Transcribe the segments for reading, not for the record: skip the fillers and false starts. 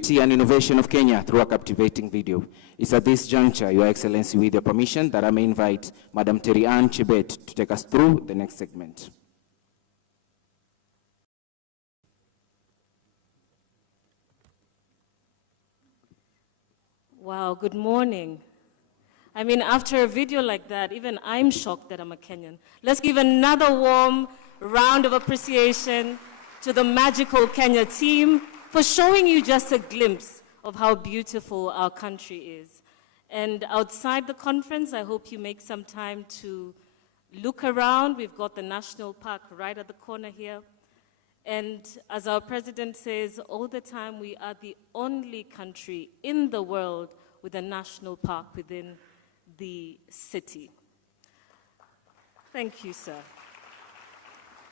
beauty and innovation of Kenya through a captivating video. It's at this juncture, Your Excellency, with your permission, that I may invite Madam Terry Ann Chebet to take us through the next segment. Wow, good morning. I mean, after a video like that, even I'm shocked that I'm a Kenyan. Let's give another warm round of appreciation to the magical Kenya team for showing you just a glimpse of how beautiful our country is. And outside the conference, I hope you make some time to look around. We've got the National Park right at the corner here. And as our president says all the time, we are the only country in the world with a national park within the city. Thank you, sir.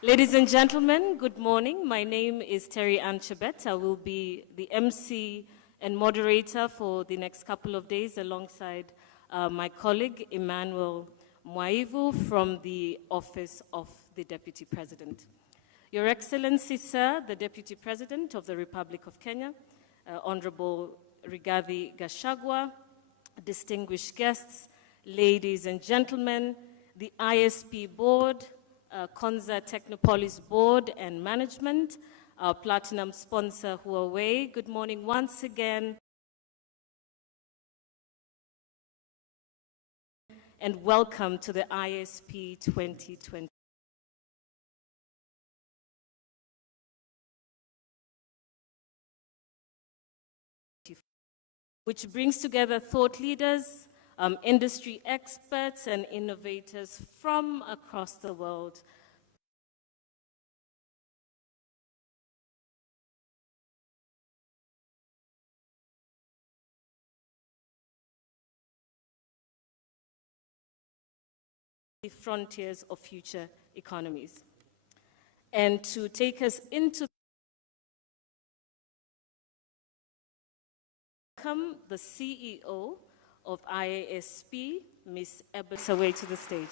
Ladies and gentlemen, good morning. My name is Terry Ann Chebet. I will be the MC and moderator for the next couple of days alongside my colleague, Emmanuel Mwaivu, from the Office of the Deputy President. Your Excellency, sir, the Deputy President of the Republic of Kenya, Honorable Rigathi Gachagua, distinguished guests, ladies and gentlemen, the ISP Board, Konza Technopolis Board and Management, our platinum sponsor Huawei. Good morning once again. And welcome to the ISP 2020. Which brings together thought leaders, industry experts and innovators from across the world. The frontiers of future economies. And to take us into the CEO of IASP, Ms. Ebert, away to the stage.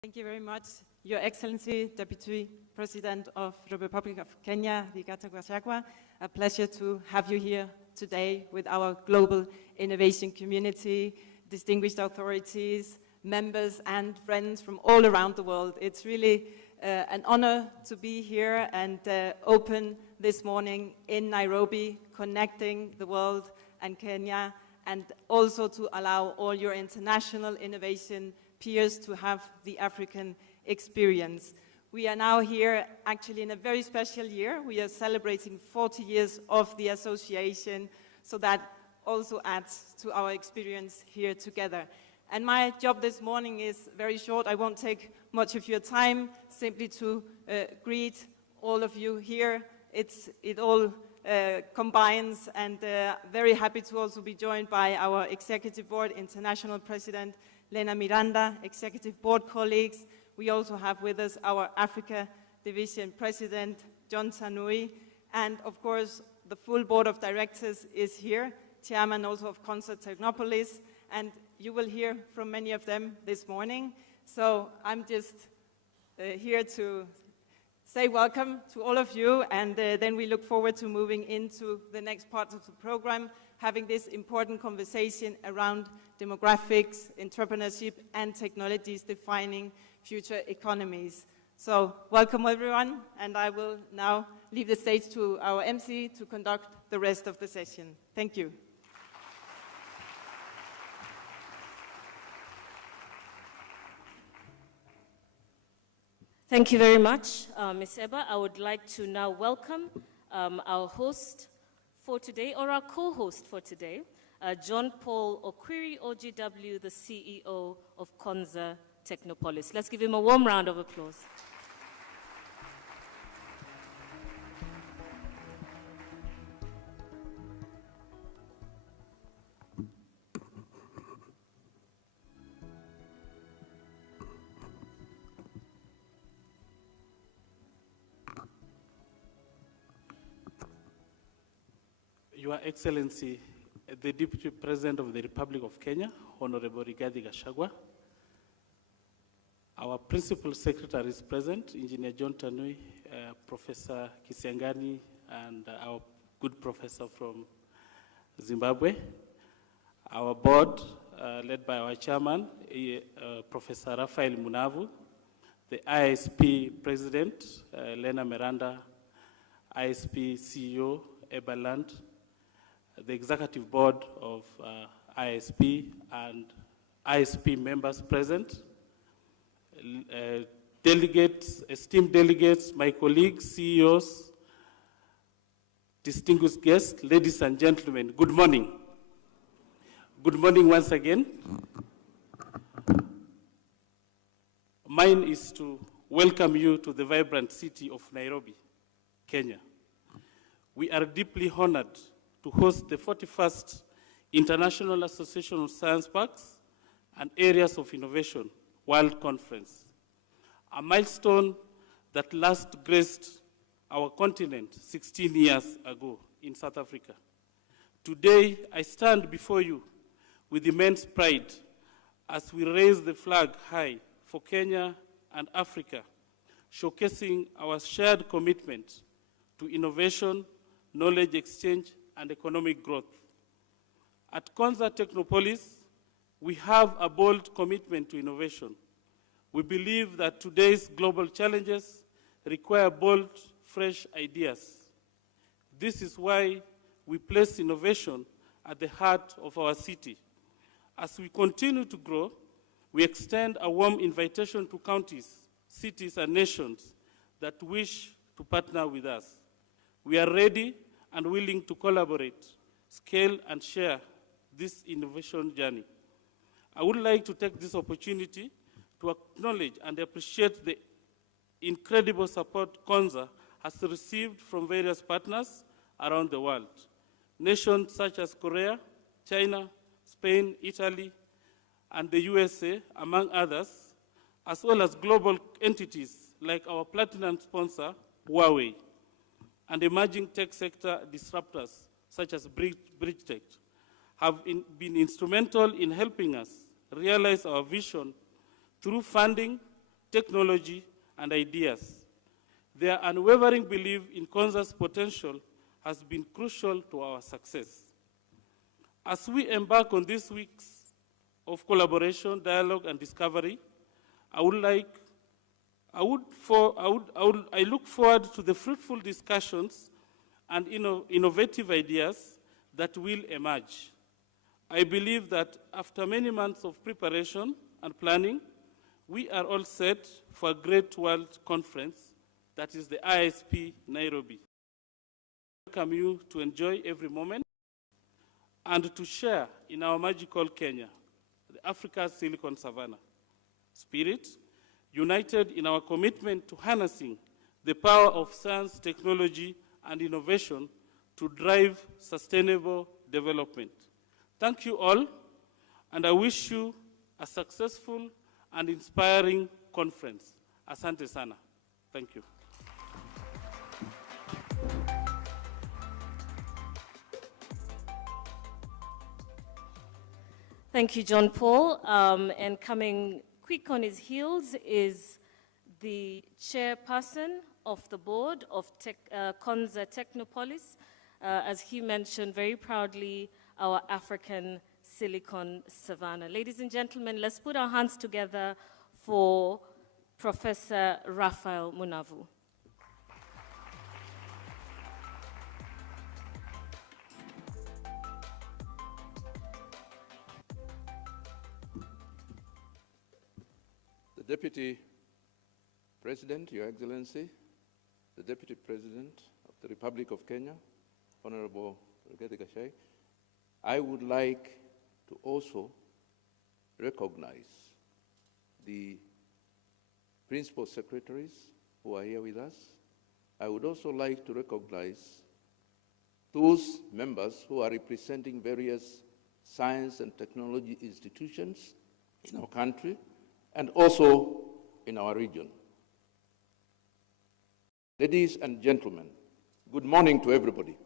Thank you very much, Your Excellency, Deputy President of the Republic of Kenya, Rigathi Gachagua. A pleasure to have you here today with our global innovation community, distinguished authorities, members and friends from all around the world. It's really an honor to be here and open this morning in Nairobi, connecting the world and Kenya, and also to allow all your international innovation peers to have the African experience. We are now here actually in a very special year. We are celebrating 40 years of the association, so that also adds to our experience here together. And my job this morning is very short. I won't take much of your time, simply to greet all of you here. It all combines, and very happy to also be joined by our Executive Board International President, Lena Miranda, Executive Board colleagues. We also have with us our Africa Division President, John Sanui, and of course, the full Board of Directors is here, Chairman also of Konza Technopolis, and you will hear from many of them this morning. So I'm just here to say welcome to all of you, and then we look forward to moving into the next part of the program, having this important conversation around demographics, entrepreneurship, and technologies defining future economies. So welcome everyone, and I will now leave the stage to our MC to conduct the rest of the session. Thank you. Thank you very much, Ms. Eba. I would like to now welcome our host for today, or our co-host for today, John Paul Okwiri, OGW, the CEO of Konza Technopolis. Let's give him a warm round of applause. Your Excellency, the Deputy President of the Republic of Kenya, Honorable Rigathi Gachagua, Our principal secretary is present, Engineer John Tanui, Professor Kisiangani, and our good professor from Zimbabwe. Our board, led by our chairman, Professor Rafael Munavu, the ISP president, Lena Miranda, ISP CEO, Eberland, the executive board of ISP, and ISP members present, delegates, esteemed delegates, my colleagues, CEOs, distinguished guests, ladies and gentlemen, good morning. Good morning once again. Mine is to welcome you to the vibrant city of Nairobi, Kenya. We are deeply honored to host the 41st International Association of Science Parks and Areas of Innovation World Conference, a milestone that last graced our continent 16 years ago in South Africa. Today, I stand before you with immense pride as we raise the flag high for Kenya and Africa, showcasing our shared commitment to innovation, knowledge exchange, and economic growth. At Konza Technopolis, we have a bold commitment to innovation. We believe that today's global challenges require bold, fresh ideas. This is why we place innovation at the heart of our city. As we continue to grow, we extend a warm invitation to counties, cities, and nations that wish to partner with us. We are ready and willing to collaborate, scale, and share this innovation journey. I would like to take this opportunity to acknowledge and appreciate the incredible support Konza has received from various partners around the world. Nations such as Korea, China, Spain, Italy, and the USA, among others, as well as global entities like our platinum sponsor, Huawei, and emerging tech sector disruptors such as Bridgetech, have been instrumental in helping us realize our vision through funding, technology, and ideas. Their unwavering belief in Konza's potential has been crucial to our success. As we embark on these weeks of collaboration, dialogue, and discovery, I look forward to the fruitful discussions and innovative ideas that will emerge. I believe that after many months of preparation and planning, we are all set for a great world conference that is the ISP Nairobi. I welcome you to enjoy every moment and to share in our magical Kenya, the Africa's Silicon Savannah spirit, united in our commitment to harnessing the power of science, technology, and innovation to drive sustainable development. Thank you all, and I wish you a successful and inspiring conference. Asante sana. Thank you. Thank you, John Paul. And coming quick on his heels is the chairperson of the board of Konza Technopolis. As he mentioned very proudly, our African Silicon Savannah. Ladies and gentlemen, let's put our hands together for Professor Rafael Munavu. The Deputy President, Your Excellency, the Deputy President of the Republic of Kenya, Honorable Gachagua, I would like to also recognize the principal secretaries who are here with us. I would also like to recognize those members who are representing various science and technology institutions in our country and also in our region. Ladies and gentlemen, good morning to everybody.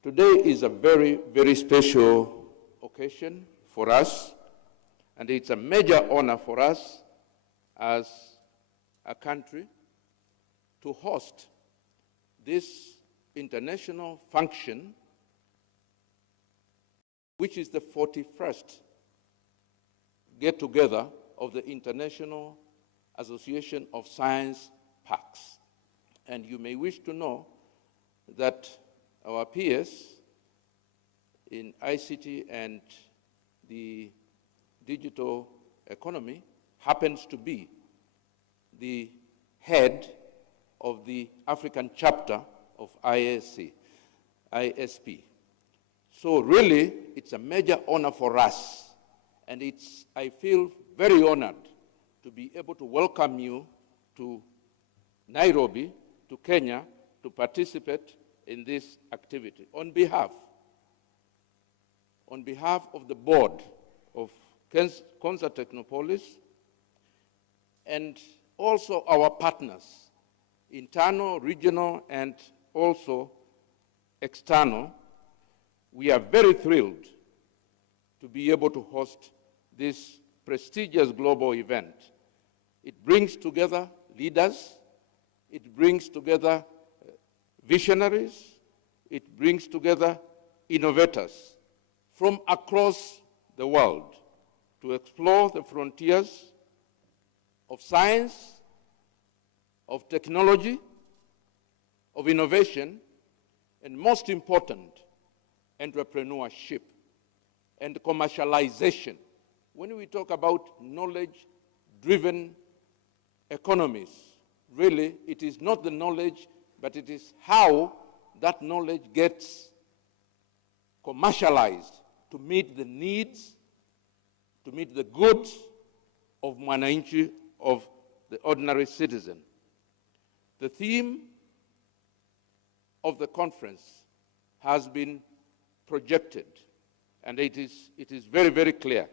Today is a very, very special occasion for us, and it's a major honor for us as a country to host this international function, which is the 41st get-together of the International Association of Science Parks. And you may wish to know that our peers in ICT and the digital economy happens to be the head of the African chapter of ISP. So really, it's a major honor for us, and I feel very honored to be able to welcome you to Nairobi, to Kenya, to participate in this activity. On behalf of the board of Konza Technopolis, and also our partners, internal, regional, and also external, we are very thrilled to be able to host this prestigious global event. It brings together leaders, it brings together visionaries, it brings together innovators from across the world to explore the frontiers of science, of technology, of innovation, and most important, entrepreneurship and commercialization. When we talk about knowledge-driven economies, really, it is not the knowledge, but it is how that knowledge gets commercialized to meet the needs, to meet the goods of mwananchi, of the ordinary citizen. The theme of the conference has been projected, and it is very, very clear.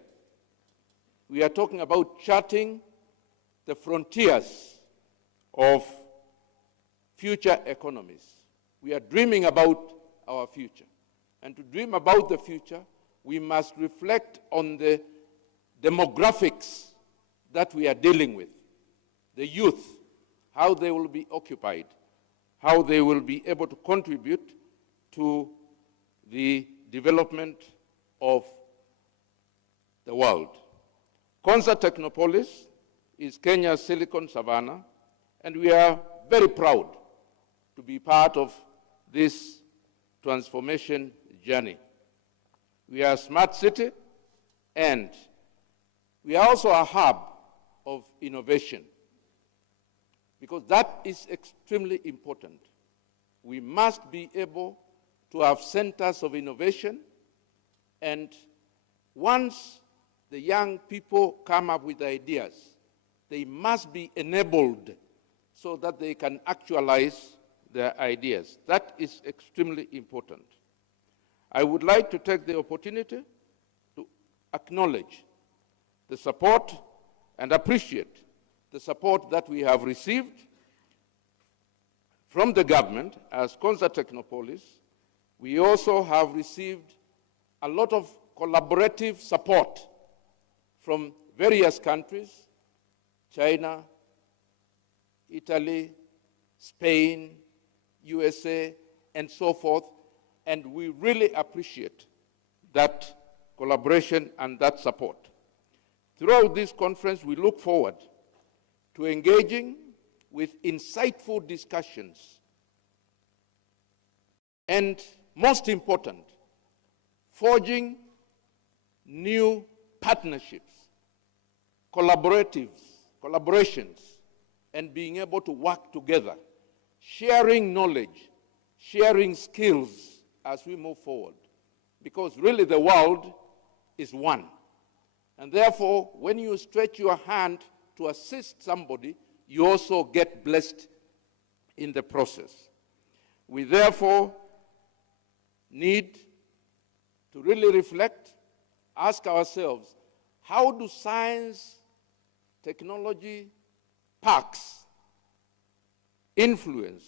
We are talking about charting the frontiers of future economies. We are dreaming about our future. And to dream about the future, we must reflect on the demographics that we are dealing with. The youth, how they will be occupied, how they will be able to contribute to the development of the world. Konza Technopolis is Kenya's Silicon Savannah, and we are very proud to be part of this transformation journey. We are a smart city, and we are also a hub of innovation, because that is extremely important. We must be able to have centers of innovation, and once the young people come up with ideas, they must be enabled so that they can actualize their ideas. That is extremely important. I would like to take the opportunity to acknowledge the support and appreciate the support that we have received from the government as Konza Technopolis. We also have received a lot of collaborative support from various countries, China, Italy, Spain, USA, and so forth, and we really appreciate that collaboration and that support. Throughout this conference, we look forward to engaging with insightful discussions and, most important, forging new partnerships, collaborations, and being able to work together, sharing knowledge, sharing skills as we move forward. Because really the world is one. And therefore, when you stretch your hand to assist somebody, you also get blessed in the process. We therefore need to really reflect, ask ourselves, how do science, technology, parks influence?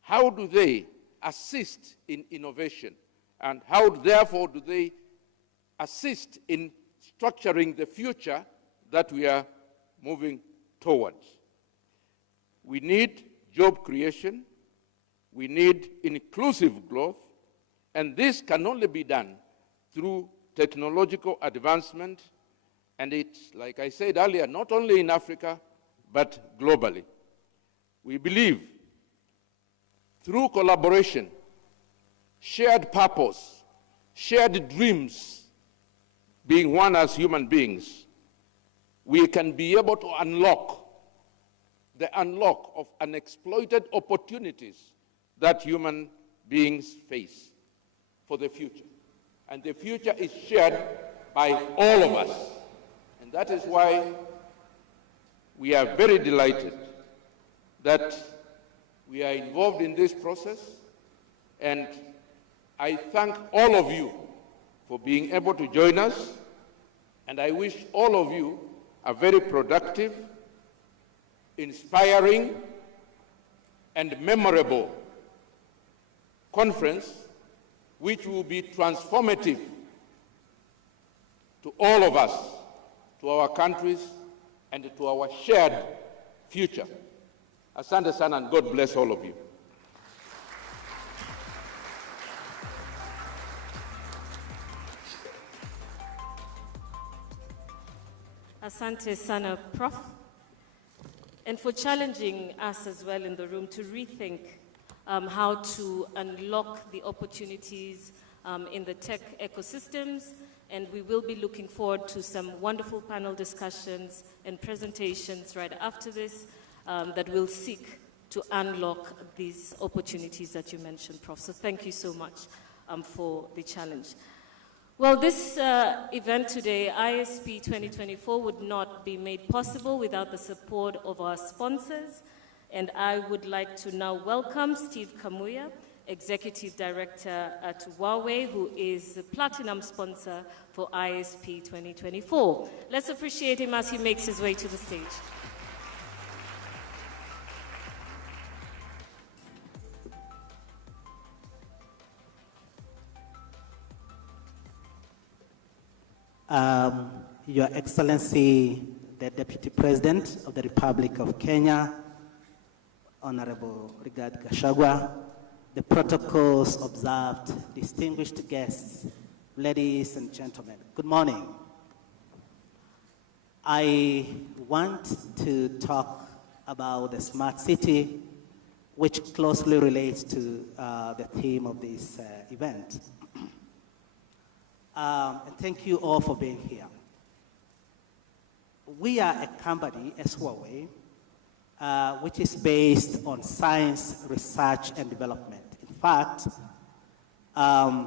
How do they assist in innovation? And how, therefore, do they assist in structuring the future that we are moving towards. We need job creation, we need inclusive growth, and this can only be done through technological advancement, and it's, like I said earlier, not only in Africa, but globally. We believe through collaboration, shared purpose, shared dreams, being one as human beings, we can be able to unlock the unlock of unexploited opportunities that human beings face for the future. And the future is shared by all of us. And that is why we are very delighted that we are involved in this process. And I thank all of you for being able to join us. And I wish all of you a very productive, inspiring, and memorable conference, which will be transformative to all of us, to our countries, and to our shared future. Asante sana, and God bless all of you. Asante sana, Prof. And for challenging us as well in the room to rethink how to unlock the opportunities in the tech ecosystems. And we will be looking forward to some wonderful panel discussions and presentations right after this that will seek to unlock these opportunities that you mentioned, Prof. So thank you so much for the challenge. Well, this event today, ISP 2024, would not be made possible without the support of our sponsors. And I would like to now welcome Steve Kamuya, Executive Director at Huawei, who is the platinum sponsor for ISP 2024. Let's appreciate him as he makes his way to the stage. Your Excellency, the Deputy President of the Republic of Kenya, Honorable Gachagua, the protocols observed, distinguished guests, ladies and gentlemen, good morning. I want to talk about the smart city, which closely relates to the theme of this event. And thank you all for being here. We are a company, as Huawei, which is based on science, research, and development. In fact, a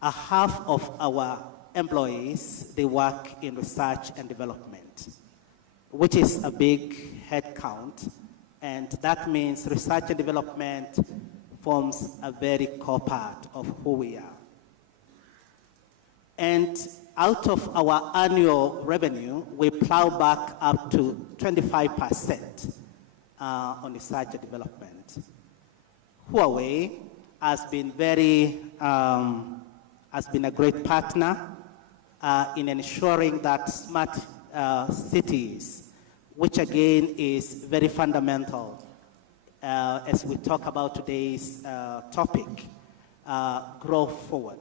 half of our employees, they work in research and development, which is a big head count, and that means research and development forms a very core part of who we are. And out of our annual revenue, we plow back up to 25% on research and development. Huawei has been a great partner in ensuring that smart cities, which again is very fundamental as we talk about today's topic, grow forward.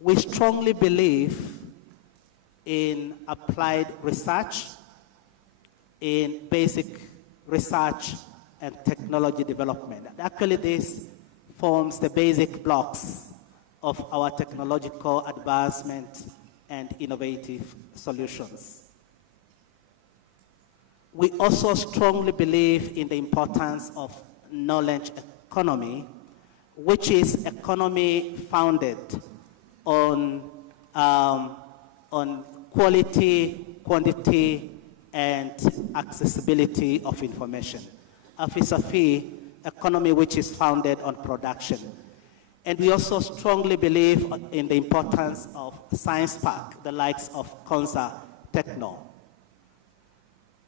We strongly believe in applied research, in basic research and technology development. Actually, this forms the basic blocks of our technological advancement and innovative solutions. We also strongly believe in the importance of knowledge economy, which is economy founded on quality, quantity, and accessibility of information. A vis-a-vis economy which is founded on production. And we also strongly believe in the importance of science park, the likes of Konza Techno.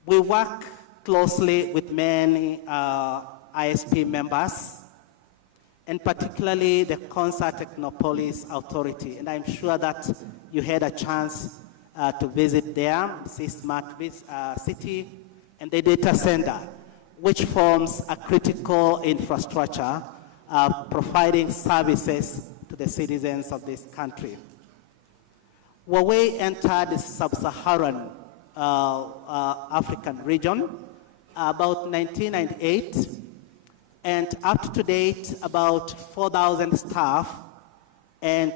We work closely with many ISP members, and particularly the Konza Technopolis Authority. And I'm sure that you had a chance to visit there, see Smart City, and the data center, which forms a critical infrastructure providing services to the citizens of this country. Huawei entered the sub-Saharan African region about 1998, and up to date, about 4,000 staff, and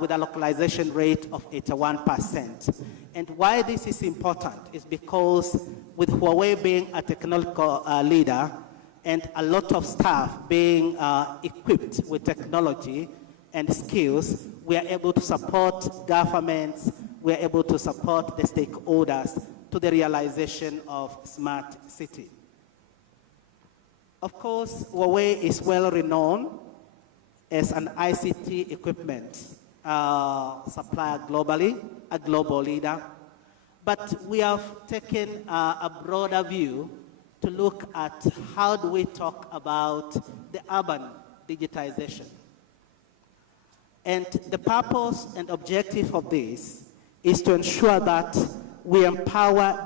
with a localization rate of 81%. And why this is important is because with Huawei being a technological leader and a lot of staff being equipped with technology and skills, we are able to support governments, we are able to support the stakeholders to the realization of smart city. Of course, Huawei is well renowned as an ICT equipment supplier globally, a global leader. But we have taken a broader view to look at how do we talk about the urban digitization. And the purpose and objective of this is to ensure that we empower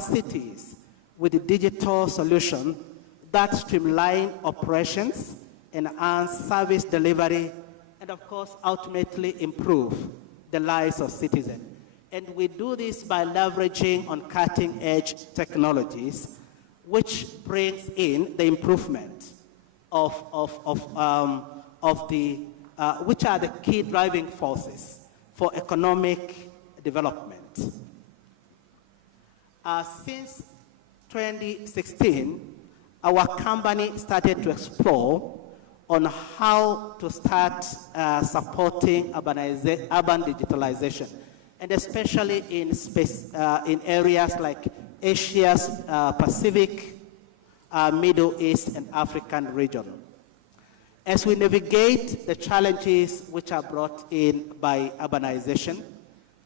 cities with a digital solution that streamline operations, enhance service delivery, and of course, ultimately improve the lives of citizens. And we do this by leveraging on cutting-edge technologies, which brings in the improvement which are the key driving forces for economic development. Since 2016, our company started to explore on how to start supporting urban digitalization, and especially in areas like Asia's Pacific, Middle East, and African region. As we navigate the challenges which are brought in by urbanization,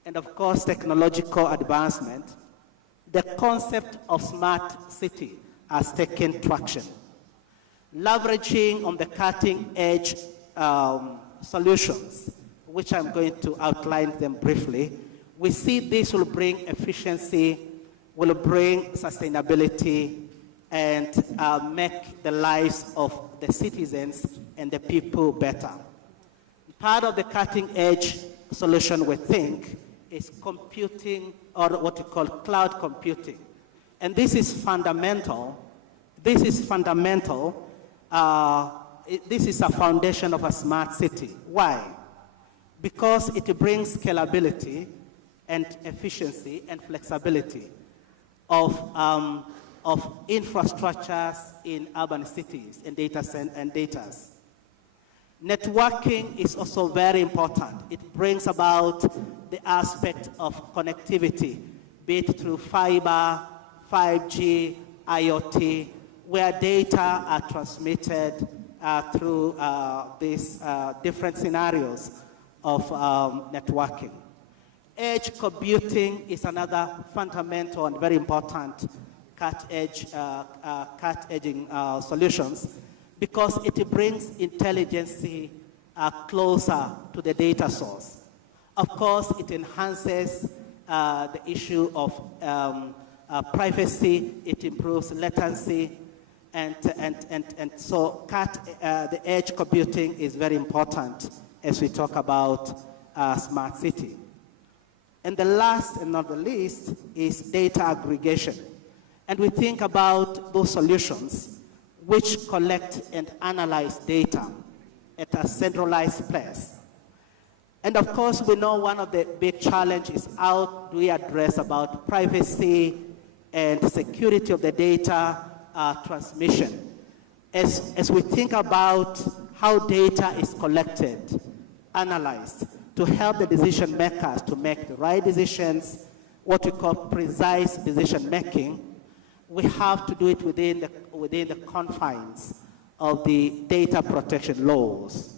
and of course technological advancement, the concept of smart city has taken traction. Leveraging on the cutting-edge solutions, which I'm going to outline them briefly, we see this will bring efficiency, will bring sustainability, and make the lives of the citizens and the people better. Part of the cutting-edge solution, we think, is computing, or what we call cloud computing. And this is fundamental. This is fundamental. This is a foundation of a smart city. Why? Because it brings scalability and efficiency and flexibility of infrastructures in urban cities and data. Networking is also very important. It brings about the aspect of connectivity, be it through fiber, 5G, IoT, where data are transmitted through these different scenarios of networking. Edge computing is another fundamental and very important cut-edging solutions, because it brings intelligence closer to the data source. Of course, it enhances the issue of privacy, it improves latency, and so the edge computing is very important as we talk about smart city. And the last and not the least is data aggregation. And we think about those solutions which collect and analyze data at a centralized place. And of course, we know one of the big challenges is how do we address about privacy and security of the data transmission. As we think about how data is collected, analyzed, to help the decision makers to make the right decisions, what we call precise decision making, we have to do it within the confines of the data protection laws.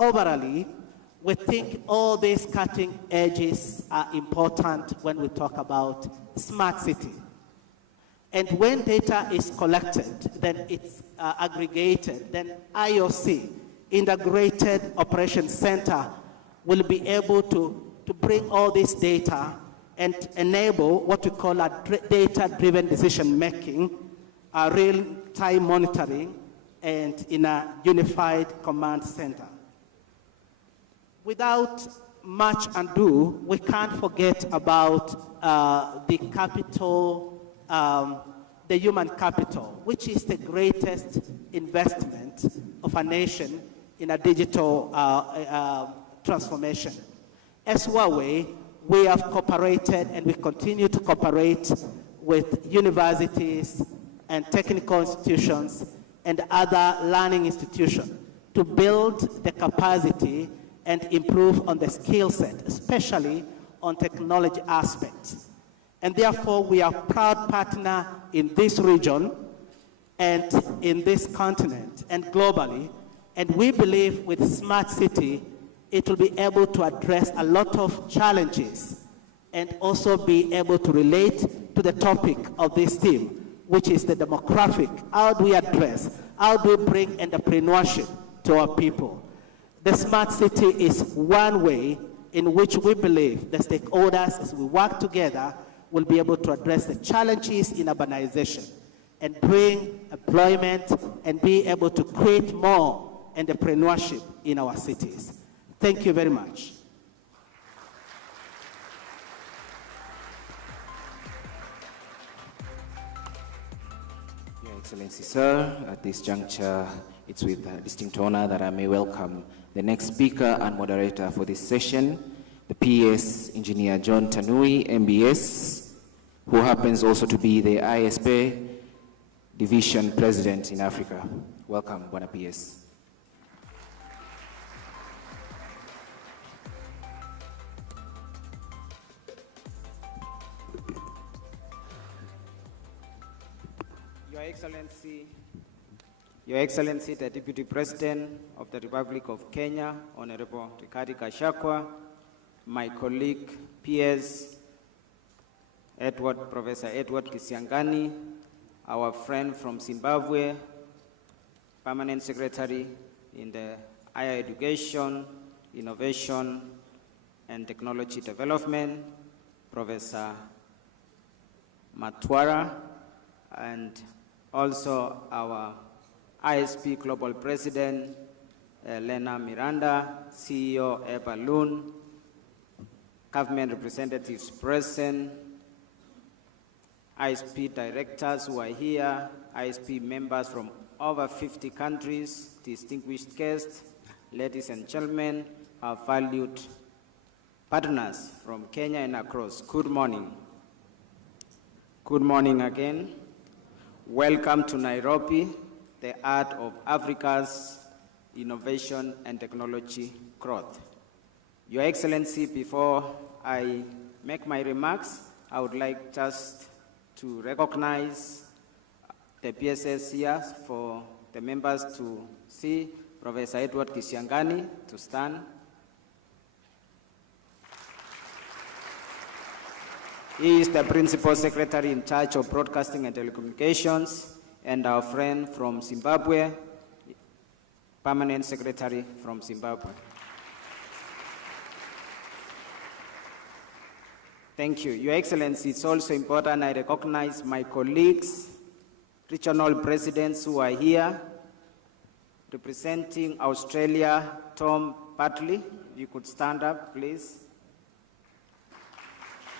Overall, we think all these cutting edges are important when we talk about smart city. And when data is collected, then it's aggregated, then IOC, Integrated Operations Center, will be able to bring all this data and enable what we call a data-driven decision-making, real-time monitoring, and in a unified command center. Without much ado, we can't forget about the capital, the human capital, which is the greatest investment of a nation in a digital transformation. As Huawei, we have cooperated and we continue to cooperate with universities and technical institutions and other learning institutions to build the capacity and improve on the skill set, especially on technology aspects. And therefore, we are a proud partner in this region and in this continent and globally. And we believe with Smart City, it will be able to address a lot of challenges and also be able to relate to the topic of this theme, which is the demographic. How do we address, how do we bring entrepreneurship to our people? The Smart City is one way in which we believe the stakeholders, as we work together, will be able to address the challenges in urbanization and bring employment and be able to create more entrepreneurship in our cities. Thank you very much. Your Excellency, sir, at this juncture, it's with distinct honor that I may welcome the next speaker and moderator for this session, the PS Engineer John Tanui, MBS, who happens also to be the ISP Division President in Africa. Welcome, Bwana PS. Your Excellency, the Deputy President of the Republic of Kenya, Honorable Gachagua, my colleague, PS Professor Edward Kisiangani, our friend from Zimbabwe, Permanent Secretary in the Higher Education, Innovation, and Technology Development, Professor Matwara, and also our ISP Global President, Lena Miranda, CEO Eballoon, government representatives present, ISP directors who are here, ISP members from over 50 countries, distinguished guests, ladies and gentlemen, our valued partners from Kenya and across. Good morning. Good morning again. Welcome to Nairobi, the heart of Africa's innovation and technology growth. Your Excellency, before I make my remarks, I would like just to recognize the PSS here for the members to see Professor Edward Kisiangani to stand. He is the Principal Secretary in charge of Broadcasting and Telecommunications, and our friend from Zimbabwe, Permanent Secretary from Zimbabwe. Thank you. Your Excellency, it's also important I recognize my colleagues, regional presidents who are here. Representing Australia, Tom Bartley, if you could stand up, please.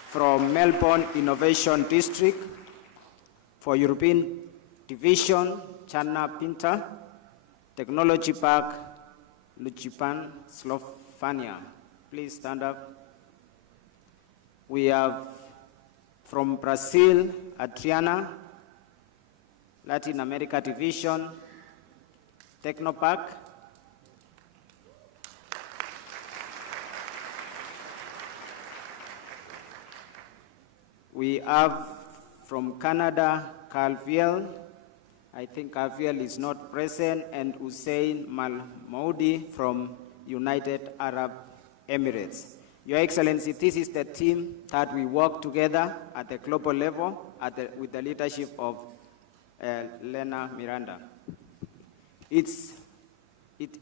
From Melbourne Innovation District, for European Division, Chana Pinta, Technology Park, Lucipan, Slovenia. Please stand up. We have from Brazil, Adriana, Latin America Division, Technopark. We have from Canada, Carviel. I think Carviel is not present, and Hussein Malmoudi from United Arab Emirates. Your Excellency, this is the team that we work together at the global level with the leadership of Lena Miranda. It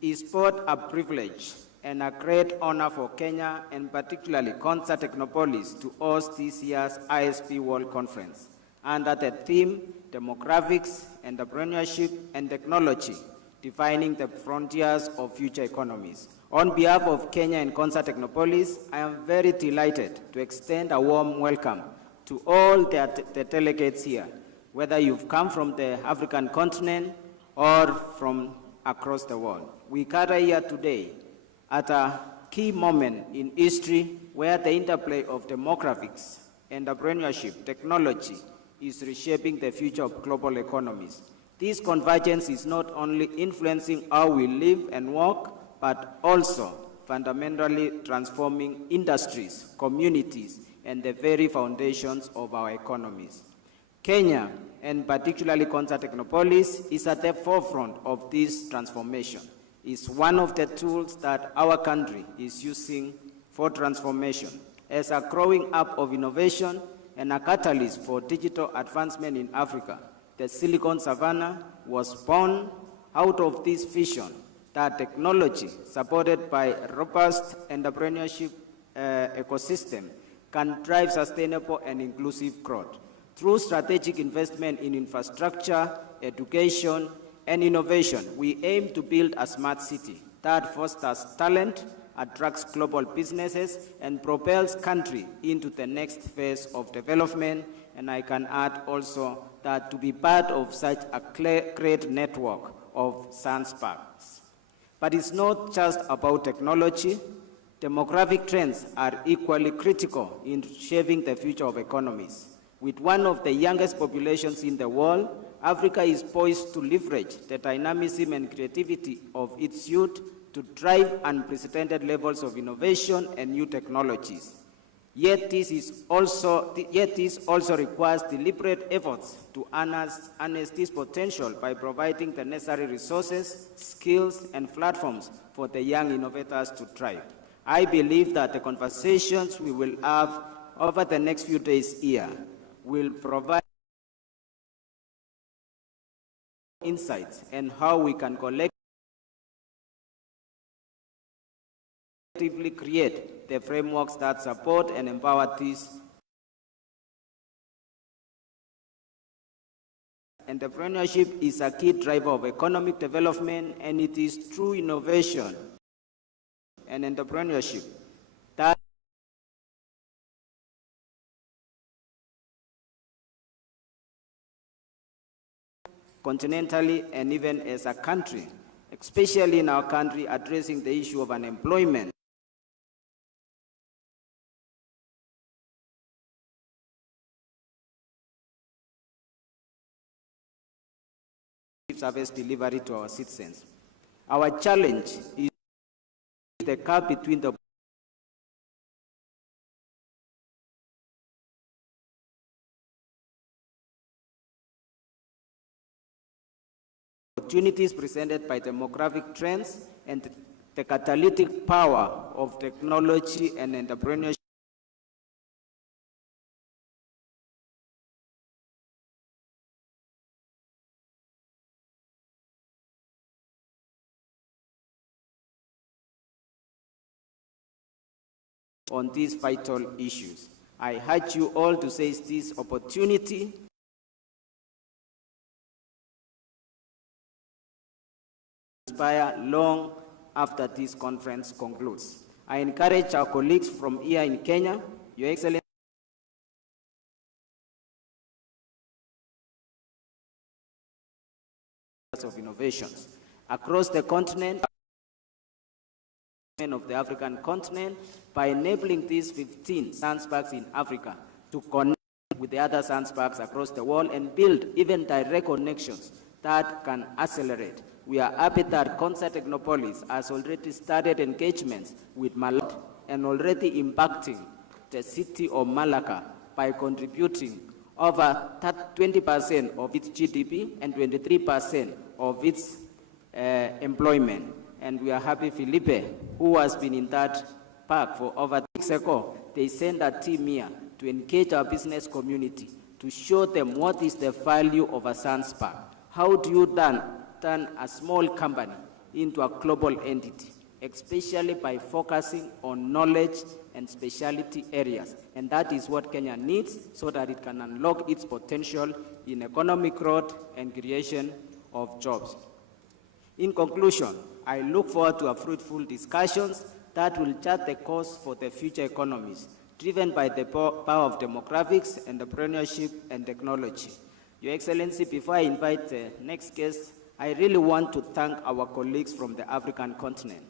is both a privilege and a great honor for Kenya, and particularly Konza Technopolis, to host this year's ISP World Conference under the theme Demographics, Entrepreneurship, and Technology, Defining the Frontiers of Future Economies. On behalf of Kenya and Konza Technopolis, I am very delighted to extend a warm welcome to all the delegates here, whether you've come from the African continent or from across the world. We gather here today at a key moment in history where the interplay of demographics, entrepreneurship, technology is reshaping the future of global economies. This convergence is not only influencing how we live and work, but also fundamentally transforming industries, communities, and the very foundations of our economies. Kenya, and particularly Konza Technopolis, is at the forefront of this transformation. It's one of the tools that our country is using for transformation as a growing up of innovation and a catalyst for digital advancement in Africa. The Silicon Savannah was born out of this vision that technology, supported by a robust entrepreneurship ecosystem, can drive sustainable and inclusive growth. Through strategic investment in infrastructure, education, and innovation, we aim to build a smart city that fosters talent, attracts global businesses, and propels country into the next phase of development. And I can add also that to be part of such a great network of science parks. But it's not just about technology. Demographic trends are equally critical in shaping the future of economies. With one of the youngest populations in the world, Africa is poised to leverage the dynamism and creativity of its youth to drive unprecedented levels of innovation and new technologies. Yet this also requires deliberate efforts to harness this potential by providing the necessary resources, skills, and platforms for the young innovators to thrive. I believe that the conversations we will have over the next few days here will provide insights and how we can collectively create the frameworks that support and empower these. Entrepreneurship is a key driver of economic development, and it is through innovation and entrepreneurship that continentally and even as a country, especially in our country, addressing the issue of unemployment. Service delivery to our citizens. Our challenge is the gap between the opportunities presented by demographic trends and the catalytic power of technology and entrepreneurship. On these vital issues, I urge you all to seize this opportunity inspire long after this conference concludes. I encourage our colleagues from here in Kenya, Your Excellency, of innovations across the continent, of the African continent, by enabling these 15 science parks in Africa to connect with the other science parks across the world and build even direct connections that can accelerate. We are happy that Konza Technopolis has already started engagements with Malacca and already impacting the city of Malacca by contributing over 20% of its GDP and 23% of its employment. And we are happy Felipe, who has been in that park for over 6 weeks ago, they sent a team here to engage our business community, to show them what is the value of a science park. How do you turn a small company into a global entity, especially by focusing on knowledge and specialty areas. And that is what Kenya needs so that it can unlock its potential in economic growth and creation of jobs. In conclusion, I look forward to a fruitful discussions that will chart the course for the future economies, driven by the power of demographics, entrepreneurship, and technology. Your Excellency, before I invite the next guest, I really want to thank our colleagues from the African continent,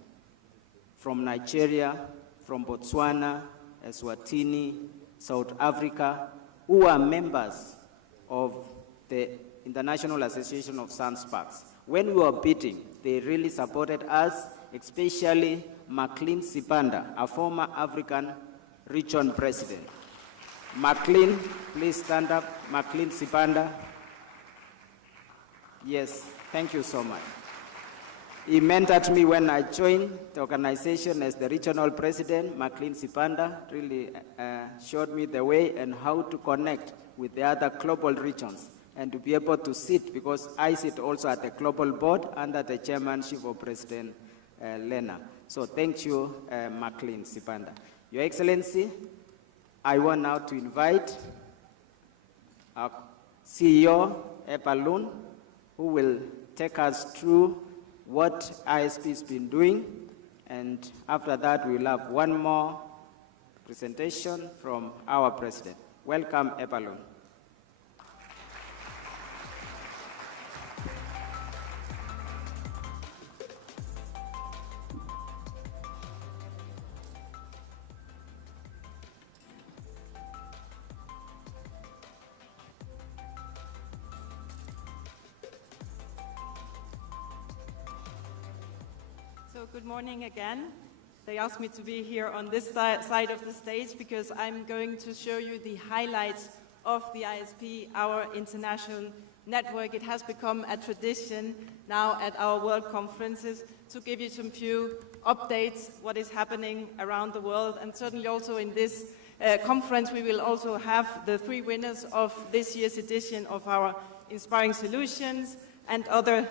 from Nigeria, from Botswana, Eswatini, South Africa, who are members of the International Association of Science Parks. When we were bidding, they really supported us, especially McLean Sipanda, a former African region president. McLean, please stand up. McLean Sipanda. Yes, thank you so much. He mentored me when I joined the organization as the regional president. McLean Sipanda really showed me the way and how to connect with the other global regions and to be able to sit, because I sit also at the global board under the chairmanship of President Lena. So thank you, McLean Sipanda. Your Excellency, I want now to invite our CEO, Epalun, who will take us through what ISP has been doing, and after that we'll have one more presentation from our president. Welcome, Epalun. So good morning again. They asked me to be here on this side of the stage because I'm going to show you the highlights of the ISP, our international network. It has become a tradition now at our world conferences to give you some few updates, what is happening around the world, and certainly also in this conference we will also have the 3 winners of this year's edition of our Inspiring Solutions and other,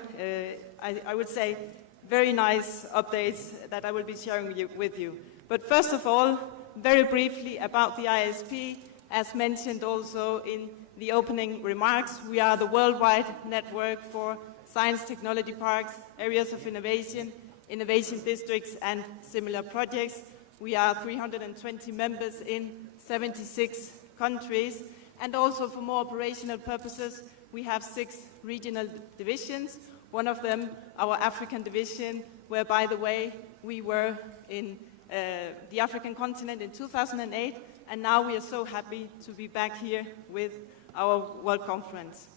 I would say, very nice updates that I will be sharing with you. But first of all, very briefly about the ISP, as mentioned also in the opening remarks, we are the worldwide network for science technology parks, areas of innovation, innovation districts, and similar projects. We are 320 members in 76 countries, and also for more operational purposes, we have 6 regional divisions. One of them, our African division, where, by the way, we were in the African continent in 2008, and now we are so happy to be back here with our World Conference.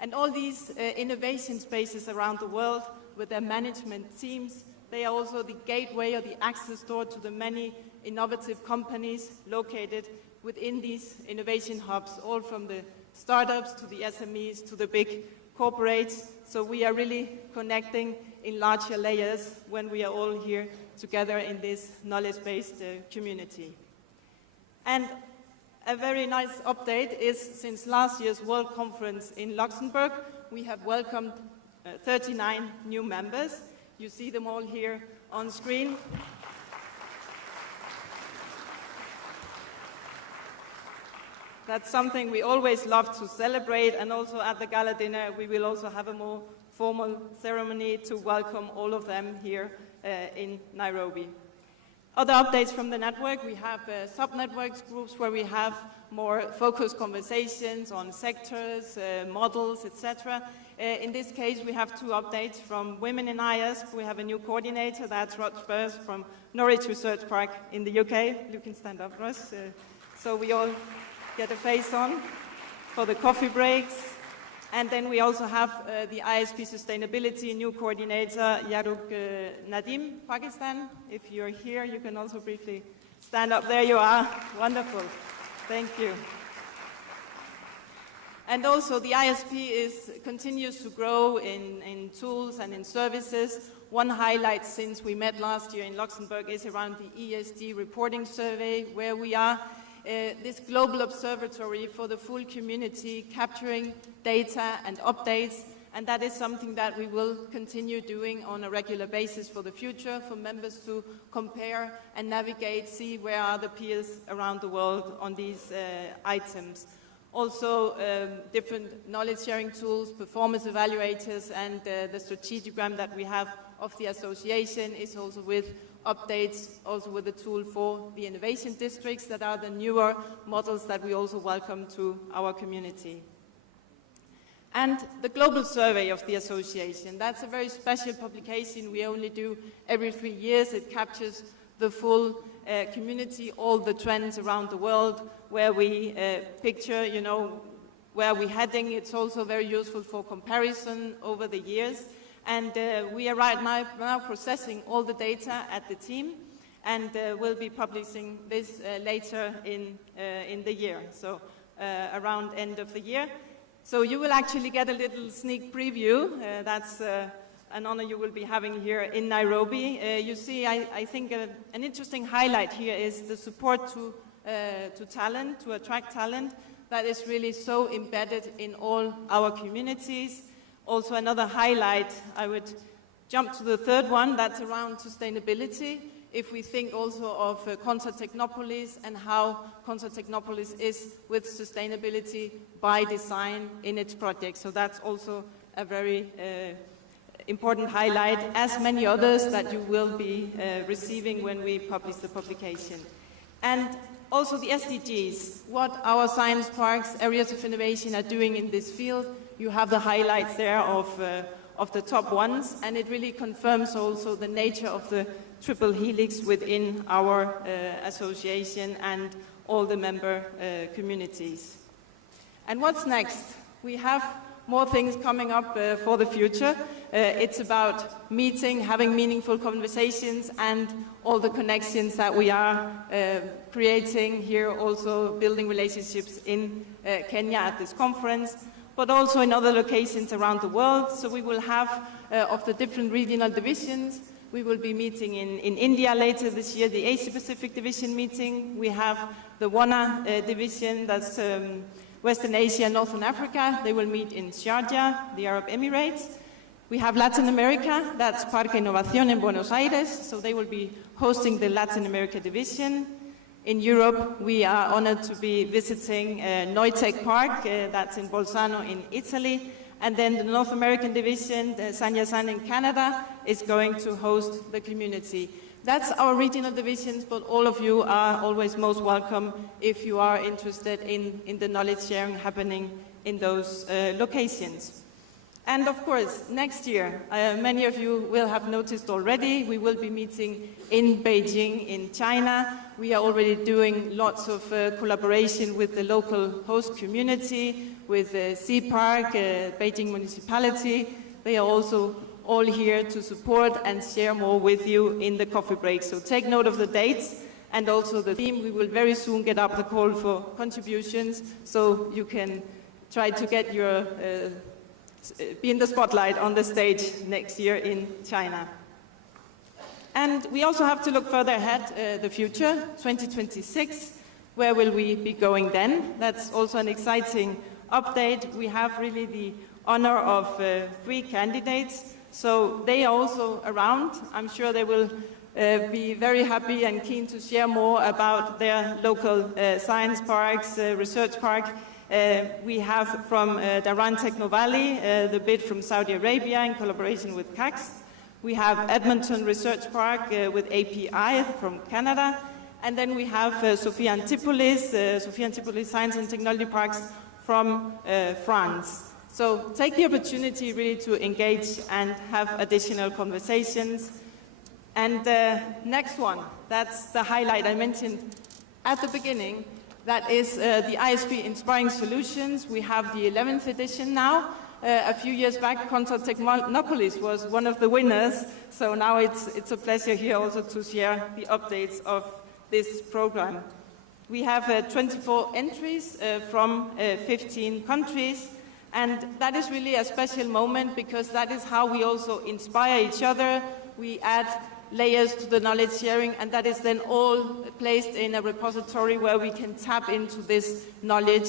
And all these innovation spaces around the world, with their management teams, they are also the gateway or the access door to the many innovative companies located within these innovation hubs, all from the startups to the SMEs to the big corporates. So we are really connecting in larger layers when we are all here together in this knowledge-based community. And a very nice update is, since last year's World Conference in Luxembourg, we have welcomed 39 new members. You see them all here on screen. That's something we always love to celebrate, and also at the gala dinner we will also have a more formal ceremony to welcome all of them here in Nairobi. Other updates from the network, we have sub-networks groups where we have more focused conversations on sectors, models, etc. In this case, we have 2 updates from Women in ISP. We have a new coordinator, that's Rod Spurs from Norwich Research Park in the UK. You can stand up, Ross, so we all get a face on for the coffee breaks. And then we also have the ISP Sustainability new coordinator, Yaruk Nadim, Pakistan. If you're here, you can also briefly stand up. There you are. Wonderful. Thank you. And also the ISP continues to grow in tools and in services. one highlight since we met last year in Luxembourg is around the ESG reporting survey, where we are this global observatory for the full community, capturing data and updates, and that is something that we will continue doing on a regular basis for the future, for members to compare and navigate, see where are the peers around the world on these items. Also, different knowledge sharing tools, performance evaluators, and the strategogram that we have of the association is also with updates, also with a tool for the innovation districts that are the newer models that we also welcome to our community. And the global survey of the association, that's a very special publication we only do every 3 years. It captures the full community, all the trends around the world, where we picture, you know, where we're heading. It's also very useful for comparison over the years. And we are right now processing all the data at the team, and we'll be publishing this later in the year, so around end of the year. So you will actually get a little sneak preview. That's an honor you will be having here in Nairobi. You see, I think an interesting highlight here is the support to talent, to attract talent, that is really so embedded in all our communities. Also another highlight, I would jump to the third one, that's around sustainability. If we think also of Konza Technopolis and how Konza Technopolis is with sustainability by design in its projects. So that's also a very important highlight, as many others that you will be receiving when we publish the publication. And also the SDGs, what our science parks, areas of innovation are doing in this field. You have the highlights there of the top ones, and it really confirms also the nature of the triple helix within our association and all the member communities. And what's next? We have more things coming up for the future. It's about meeting, having meaningful conversations, and all the connections that we are creating here, also building relationships in Kenya at this conference, but also in other locations around the world. So we will have, of the different regional divisions, we will be meeting in India later this year, the Asia-Pacific Division meeting. We have the WANA division, that's Western Asia and Northern Africa. They will meet in Sharjah, the Arab Emirates. We have Latin America, that's Parque Innovación in Buenos Aires, so they will be hosting the Latin America division. In Europe, we are honored to be visiting Neutech Park, that's in Bolzano in Italy. And then the North American division, San in Canada, is going to host the community. That's our regional divisions, but all of you are always most welcome if you are interested in the knowledge sharing happening in those locations. And of course, next year, many of you will have noticed already, we will be meeting in Beijing in China. We are already doing lots of collaboration with the local host community, with Sea Park, Beijing municipality. They are also all here to support and share more with you in the coffee break. So take note of the dates and also the theme. We will very soon get up the call for contributions, so you can try to get your be in the spotlight on the stage next year in China. And we also have to look further ahead, the future, 2026. Where will we be going then? That's also an exciting update. We have really the honor of 3 candidates, so they are also around. I'm sure they will be very happy and keen to share more about their local science parks, research park. We have from Dharan Techno Valley, the bid from Saudi Arabia in collaboration with CAX. We have Edmonton Research Park with API from Canada. And then we have Sophia Antipolis Science and Technology Parks from France. So take the opportunity really to engage and have additional conversations. And next one, that's the highlight I mentioned at the beginning. That is the ISP Inspiring Solutions. We have the 11th edition now. A few years back, Konza Technopolis was one of the winners. So now it's a pleasure here also to share the updates of this program. We have 24 entries from 15 countries. And that is really a special moment because that is how we also inspire each other. We add layers to the knowledge sharing, and that is then all placed in a repository where we can tap into this knowledge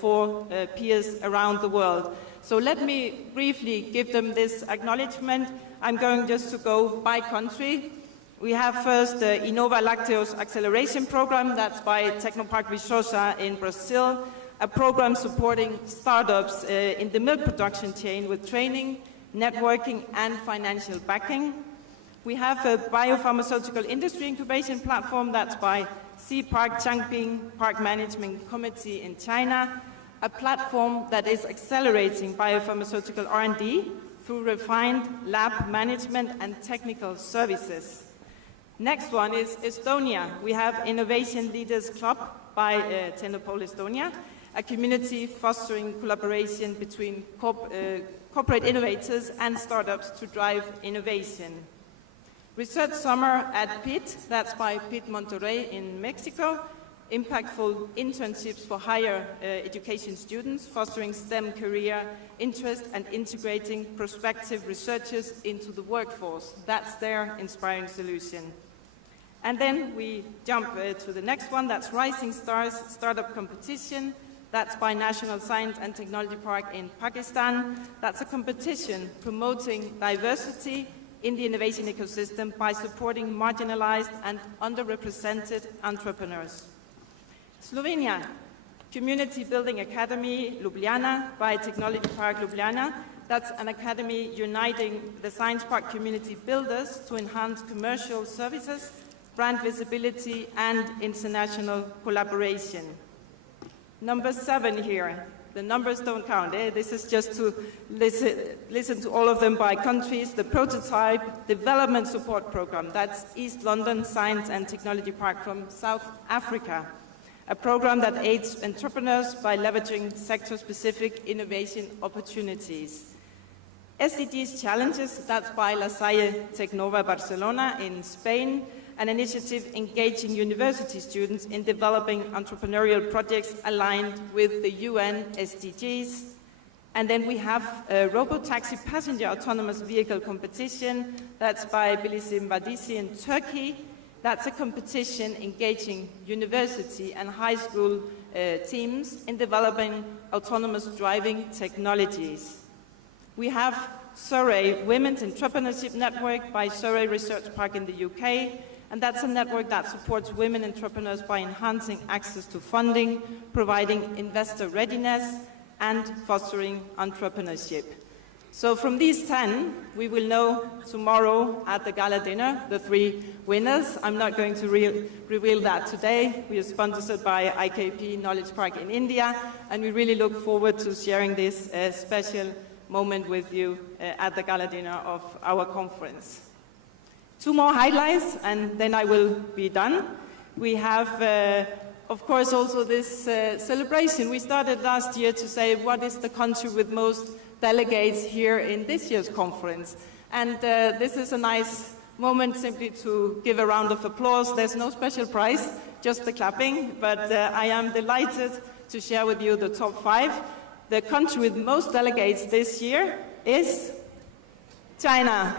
for peers around the world. So let me briefly give them this acknowledgement. I'm going just to go by country. We have first the Innova Lacteos Acceleration Program, that's by Technopark Viçosa in Brazil, a program supporting startups in the milk production chain with training, networking, and financial backing. We have a biopharmaceutical industry incubation platform that's by C-Park Changping Park Management Committee in China, a platform that is accelerating biopharmaceutical R&D through refined lab management and technical services. Next one is Estonia. We have Innovation Leaders Club by Technopolis Estonia, a community fostering collaboration between corporate innovators and startups to drive innovation. Research Summer at PIT, that's by PIT Monterrey in Mexico, impactful internships for higher education students, fostering STEM career interest and integrating prospective researchers into the workforce. That's their inspiring solution. And then we jump to the next one, that's Rising Stars Startup Competition. That's by National Science and Technology Park in Pakistan. That's a competition promoting diversity in the innovation ecosystem by supporting marginalized and underrepresented entrepreneurs. Slovenia, Community Building Academy Ljubljana by Technology Park Ljubljana. That's an academy uniting the science park community builders to enhance commercial services, brand visibility, and international collaboration. Number 7 here. The numbers don't count. This is just to listen to all of them by countries. The Prototype Development Support Program, that's East London Science and Technology Park from South Africa, a program that aids entrepreneurs by leveraging sector-specific innovation opportunities. SDGs Challenges, that's by La Salle Tecnova Barcelona in Spain, an initiative engaging university students in developing entrepreneurial projects aligned with the UN SDGs. And then we have a robotaxi passenger autonomous vehicle competition. That's by Bilisim Badisi in Turkey. That's a competition engaging university and high school teams in developing autonomous driving technologies. We have Surrey Women's Entrepreneurship Network by Surrey Research Park in the UK. And that's a network that supports women entrepreneurs by enhancing access to funding, providing investor readiness, and fostering entrepreneurship. So from these 10, we will know tomorrow at the gala dinner, the 3 winners. I'm not going to reveal that today. We are sponsored by IKP Knowledge Park in India, and we really look forward to sharing this special moment with you at the gala dinner of our conference. 2 more highlights, and then I will be done. We have, of course, also this celebration. We started last year to say, what is the country with most delegates here in this year's conference? And this is a nice moment simply to give a round of applause. There's no special prize, just the clapping, but I am delighted to share with you the top 5. The country with most delegates this year is China.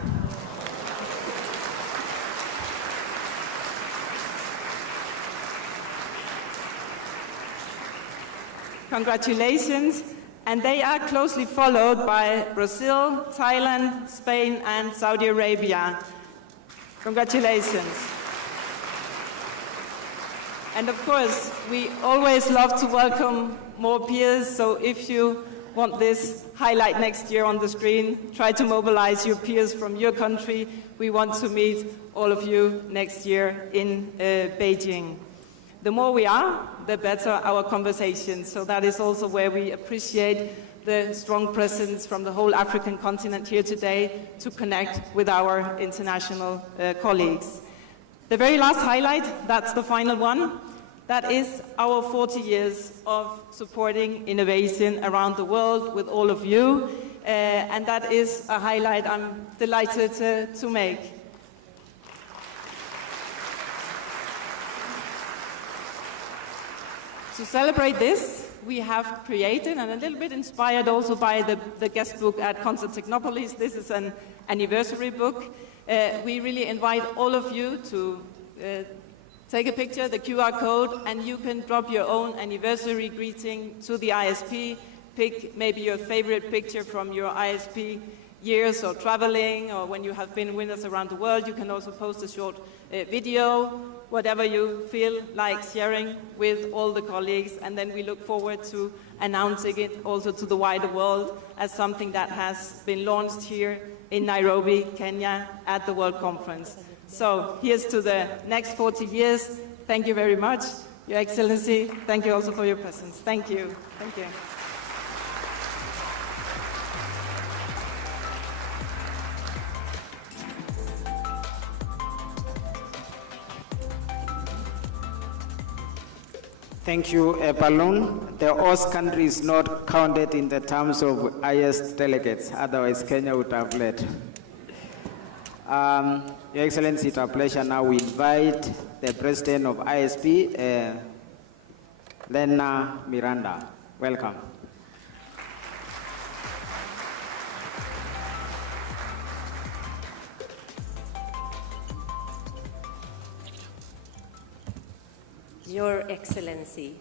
Congratulations. And they are closely followed by Brazil, Thailand, Spain, and Saudi Arabia. Congratulations. And of course, we always love to welcome more peers, so if you want this highlight next year on the screen, try to mobilize your peers from your country. We want to meet all of you next year in Beijing. The more we are, the better our conversation. So that is also where we appreciate the strong presence from the whole African continent here today to connect with our international colleagues. The very last highlight, that's the final one. That is our 40 years of supporting innovation around the world with all of you. And that is a highlight I'm delighted to make. To celebrate this, we have created, and a little bit inspired also by the guest book at Konza Technopolis. This is an anniversary book. We really invite all of you to take a picture, the QR code, and you can drop your own anniversary greeting to the ISP. Pick maybe your favorite picture from your ISP years or traveling, or when you have been with us around the world. You can also post a short video, whatever you feel like sharing with all the colleagues, and then we look forward to announcing it also to the wider world as something that has been launched here in Nairobi, Kenya, at the World Conference. So here's to the next 40 years. Thank you very much, Your Excellency. Thank you also for your presence. Thank you. Thank you. Thank you, Balloon. The host country is not counted in the terms of highest delegates, otherwise Kenya would have led. Your Excellency, it's a pleasure. Now we invite the President of ISP, Lena Miranda. Welcome. Your Excellency,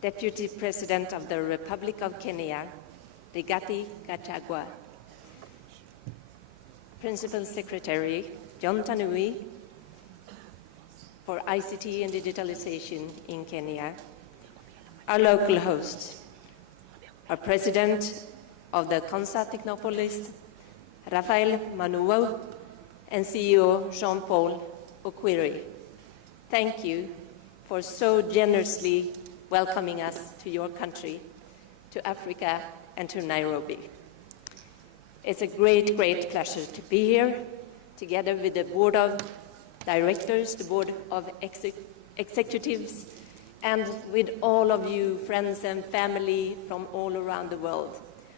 Deputy President of the Republic of Kenya, Rigathi Gachagua, Principal Secretary John Tanui for ICT and Digitalization in Kenya, our local host, our President of the Konza Technopolis, Rafael Manuo, and CEO Jean-Paul Okwiri. Thank you for so generously welcoming us to your country, to Africa, and to Nairobi. It's a great, great pleasure to be here, together with the Board of Directors, the Board of Executives, and with all of you, friends and family from all around the world.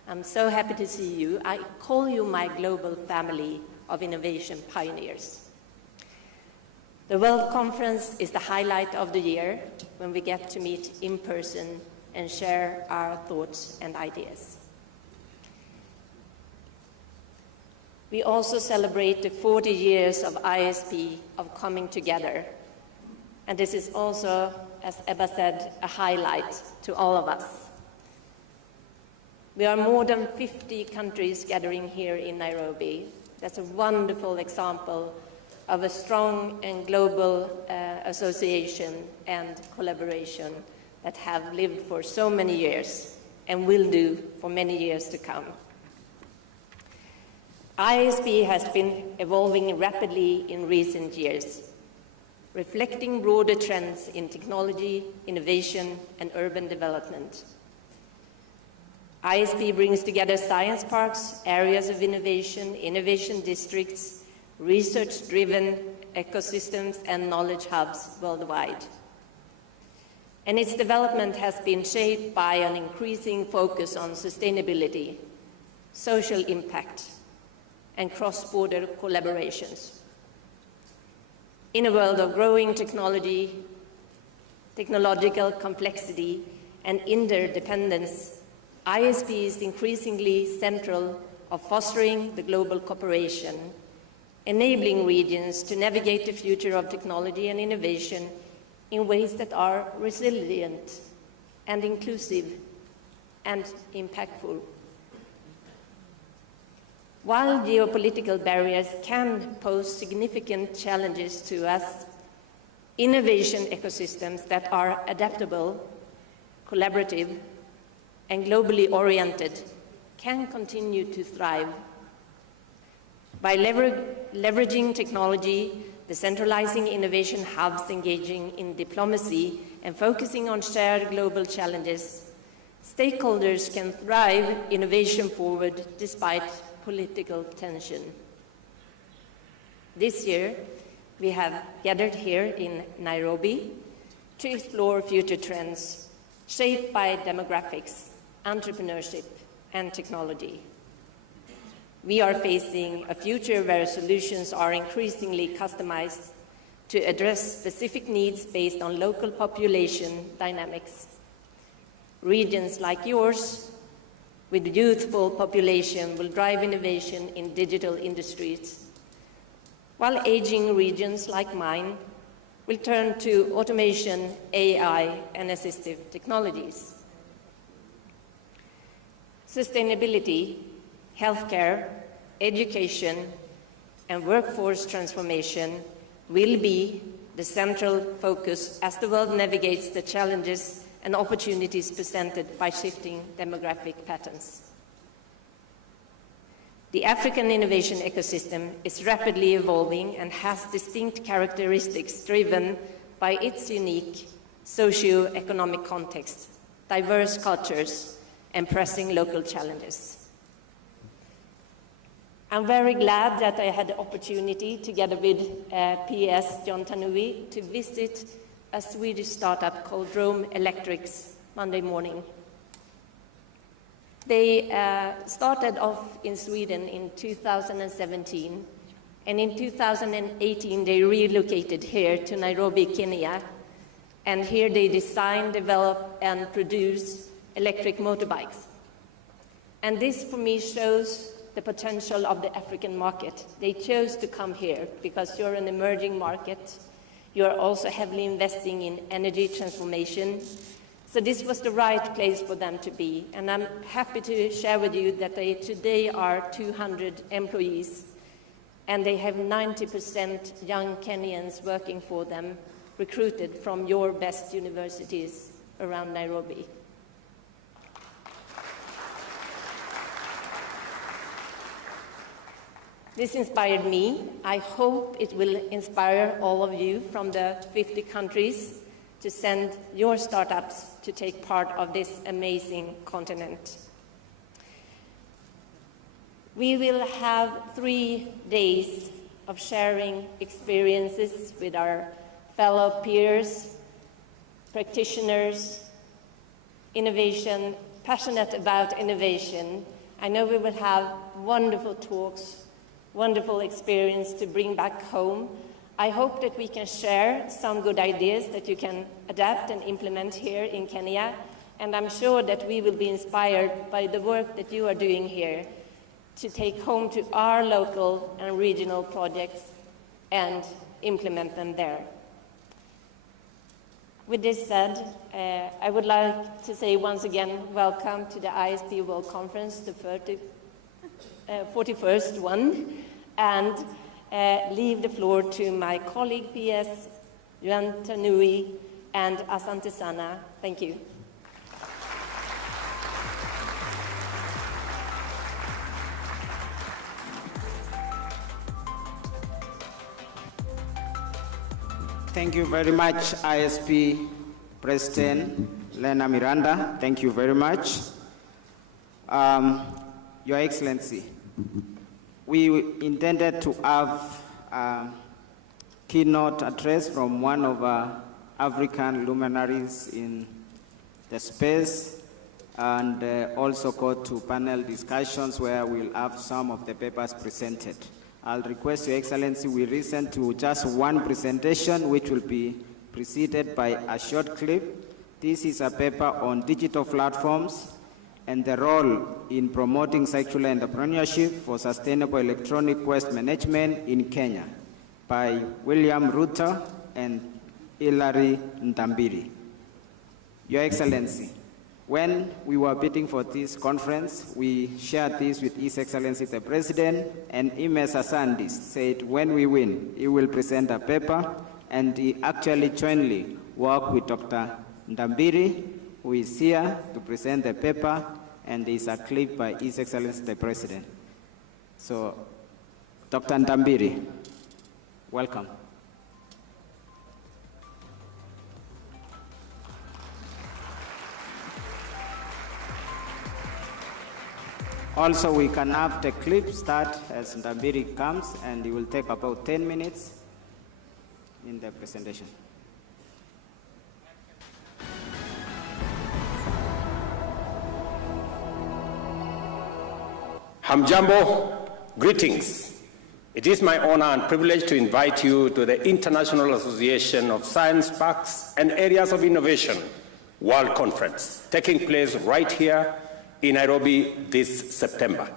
I'm so happy to see you. I call you my global family of innovation pioneers. The World Conference is the highlight of the year when we get to meet in person and share our thoughts and ideas. We also celebrate the 40 years of ISP of coming together. And this is also, as Ebba said, a highlight to all of us. We are more than 50 countries gathering here in Nairobi. That's a wonderful example of a strong and global association and collaboration that have lived for so many years and will do for many years to come. ISP has been evolving rapidly in recent years, reflecting broader trends in technology, innovation, and urban development. ISP brings together science parks, areas of innovation, innovation districts, research-driven ecosystems, and knowledge hubs worldwide. And its development has been shaped by an increasing focus on sustainability, social impact, and cross-border collaborations. In a world of growing technology, technological complexity, and interdependence, ISP is increasingly central of fostering the global cooperation, enabling regions to navigate the future of technology and innovation in ways that are resilient and inclusive and impactful. While geopolitical barriers can pose significant challenges to us, innovation ecosystems that are adaptable, collaborative, and globally oriented can continue to thrive. By leveraging technology, decentralizing innovation hubs, engaging in diplomacy, and focusing on shared global challenges, stakeholders can drive innovation forward despite political tension. This year, we have gathered here in Nairobi to explore future trends shaped by demographics, entrepreneurship, and technology. We are facing a future where solutions are increasingly customized to address specific needs based on local population dynamics. Regions like yours, with youthful population, will drive innovation in digital industries, while aging regions like mine will turn to automation, AI, and assistive technologies. Sustainability, healthcare, education, and workforce transformation will be the central focus as the world navigates the challenges and opportunities presented by shifting demographic patterns. The African innovation ecosystem is rapidly evolving and has distinct characteristics driven by its unique socio-economic context, diverse cultures, and pressing local challenges. I'm very glad that I had the opportunity, together with PS John Tanui, to visit a Swedish startup called Rome Electrics Monday morning. They started off in Sweden in 2017, and in 2018 they relocated here to Nairobi, Kenya, and here they design, develop, and produce electric motorbikes. And this, for me, shows the potential of the African market. They chose to come here because you're an emerging market. You're also heavily investing in energy transformation. So this was the right place for them to be. And I'm happy to share with you that they today are 200 employees, and they have 90% young Kenyans working for them, recruited from your best universities around Nairobi. This inspired me. I hope it will inspire all of you from the 50 countries to send your startups to take part of this amazing continent. We will have 3 days of sharing experiences with our fellow peers, practitioners, innovation, passionate about innovation. I know we will have wonderful talks, wonderful experience to bring back home. I hope that we can share some good ideas that you can adapt and implement here in Kenya, and I'm sure that we will be inspired by the work that you are doing here to take home to our local and regional projects and implement them there. With this said, I would like to say once again, welcome to the ISP World Conference, the 41st one, and leave the floor to my colleague PS Juan Tanui and Asante Sana. Thank you. Thank you very much, ISP President Lena Miranda. Thank you very much. Your Excellency, we intended to have a keynote address from one of our African luminaries in the space, and also go to panel discussions where we'll have some of the papers presented. I'll request Your Excellency we listen to just one presentation, which will be preceded by a short clip. This is a paper on digital platforms and the role in promoting circular entrepreneurship for sustainable electronic waste management in Kenya by William Rutter and Hilary Ndambiri. Your Excellency, when we were bidding for this conference, we shared this with His Excellency the President, and Ms. Asandis said when we win, he will present a paper, and he actually jointly worked with Dr. Ndambiri, who is here to present the paper, and there is a clip by His Excellency the President. So, Dr. Ndambiri, welcome. Also, we can have the clip start as Ndambiri comes, and it will take about 10 minutes in the presentation. Hamjambo, greetings. It is my honor and privilege to invite you to the International Association of Science Parks and Areas of Innovation, World Conference, taking place right here in Nairobi this September.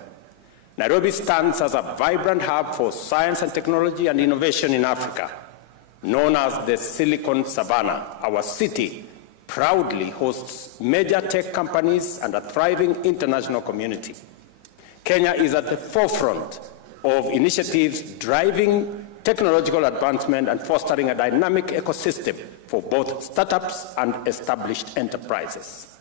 Nairobi stands as a vibrant hub for science and technology and innovation in Africa. Known as the Silicon Savannah, our city proudly hosts major tech companies and a thriving international community. Kenya is at the forefront of initiatives driving technological advancement and fostering a dynamic ecosystem for both startups and established enterprises.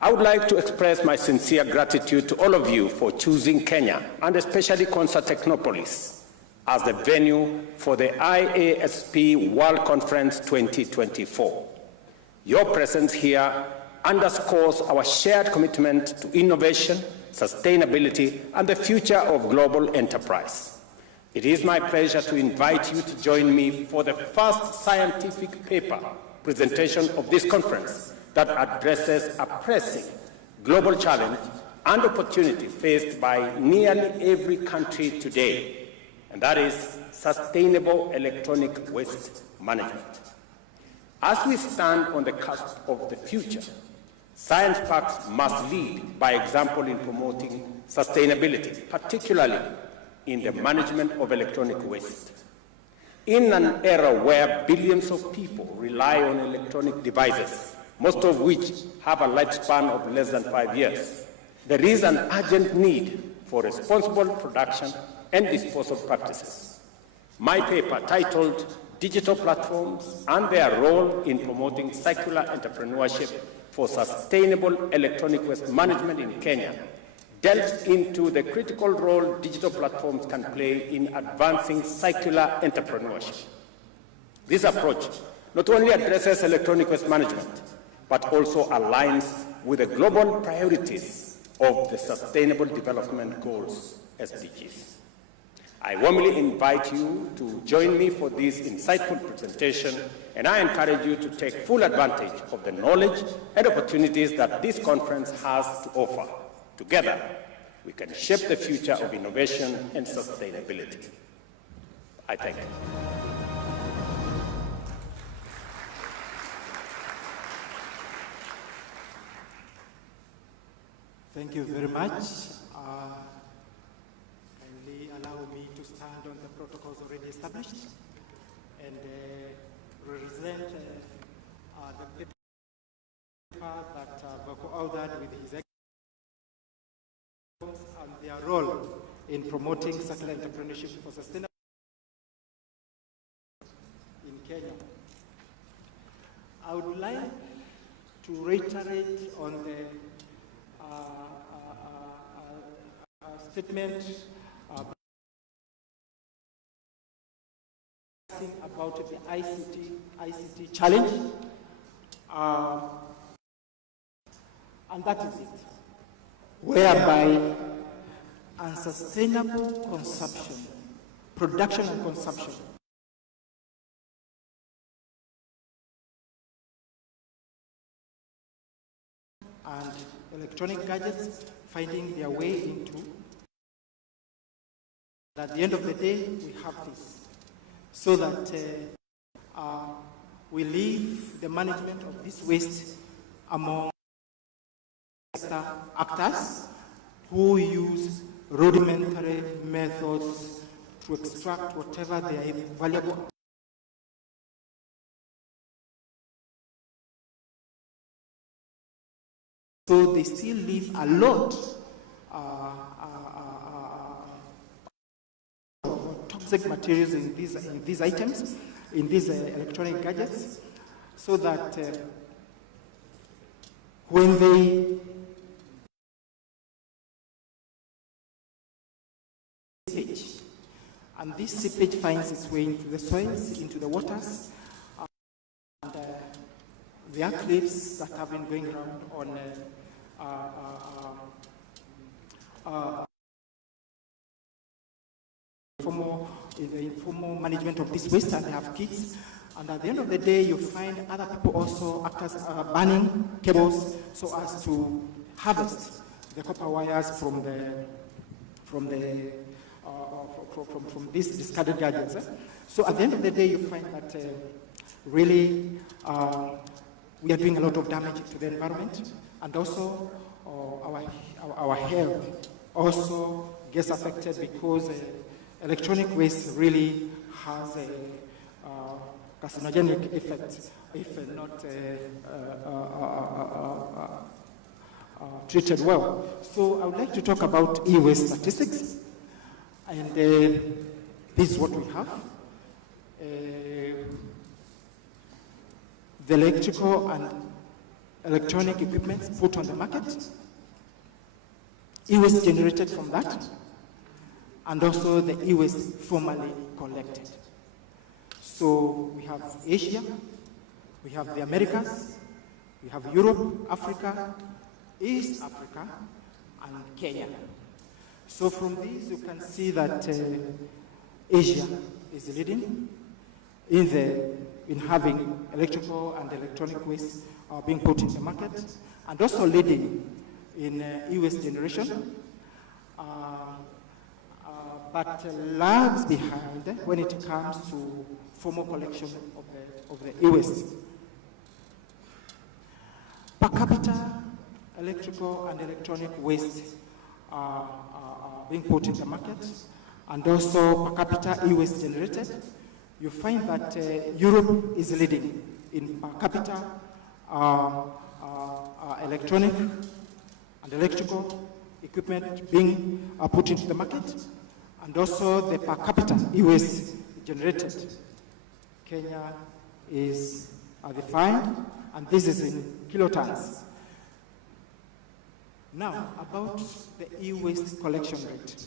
I would like to express my sincere gratitude to all of you for choosing Kenya, and especially Konza Technopolis, as the venue for the IASP World Conference 2024. Your presence here underscores our shared commitment to innovation, sustainability, and the future of global enterprise. It is my pleasure to invite you to join me for the first scientific paper presentation of this conference that addresses a pressing global challenge and opportunity faced by nearly every country today, and that is sustainable electronic waste management. As we stand on the cusp of the future, science parks must lead by example in promoting sustainability, particularly in the management of electronic waste. In an era where billions of people rely on electronic devices, most of which have a lifespan of less than 5 years, there is an urgent need for responsible production and disposal practices. My paper, titled Digital Platforms and Their Role in Promoting Circular Entrepreneurship for Sustainable Electronic Waste Management in Kenya, delves into the critical role digital platforms can play in advancing circular entrepreneurship. This approach not only addresses electronic waste management, but also aligns with the global priorities of the Sustainable Development Goals, SDGs. I warmly invite you to join me for this insightful presentation, and I encourage you to take full advantage of the knowledge and opportunities that this conference has to offer. Together, we can shape the future of innovation and sustainability. I thank you. Thank you very much. Kindly allow me to stand on the protocols already established and represent the paper that were co-authored with His Excellency and their role in promoting circular entrepreneurship for sustainable in Kenya. I would like to reiterate on the statement about the ICT challenge, and that is it, whereby unsustainable consumption, production and consumption and electronic gadgets finding their way into. At the end of the day, we have this, so that we leave the management of this waste among actors who use rudimentary methods to extract whatever they are valuable. So they still leave a lot of toxic materials in these items, in these electronic gadgets, so that when they seepage, and this seepage finds its way into the soils, into the waters, and there are clips that have been going around on in the informal management of this waste, and they have kids. And at the end of the day, you find other people also actors burning cables so as to harvest the copper wires from these discarded gadgets. So at the end of the day, you find that really we are doing a lot of damage to the environment, and also our health also gets affected because electronic waste really has a carcinogenic effect if not treated well. So I would like to talk about e-waste statistics, and this is what we have. The electrical and electronic equipment put on the market, e-waste generated from that, and also the e-waste formerly collected. So we have Asia, we have the Americas, we have Europe, Africa, East Africa, and Kenya. So from these you can see that Asia is leading in having electrical and electronic waste being put in the market, and also leading in e-waste generation, but lags behind when it comes to formal collection of the e-waste. Per capita, electrical and electronic waste are being put in the market, and also per capita e-waste generated. You find that Europe is leading in per capita electronic and electrical equipment being put into the market, and also the per capita e-waste generated. Kenya is defined, and this is in kilotons. Now, about the e-waste collection rate.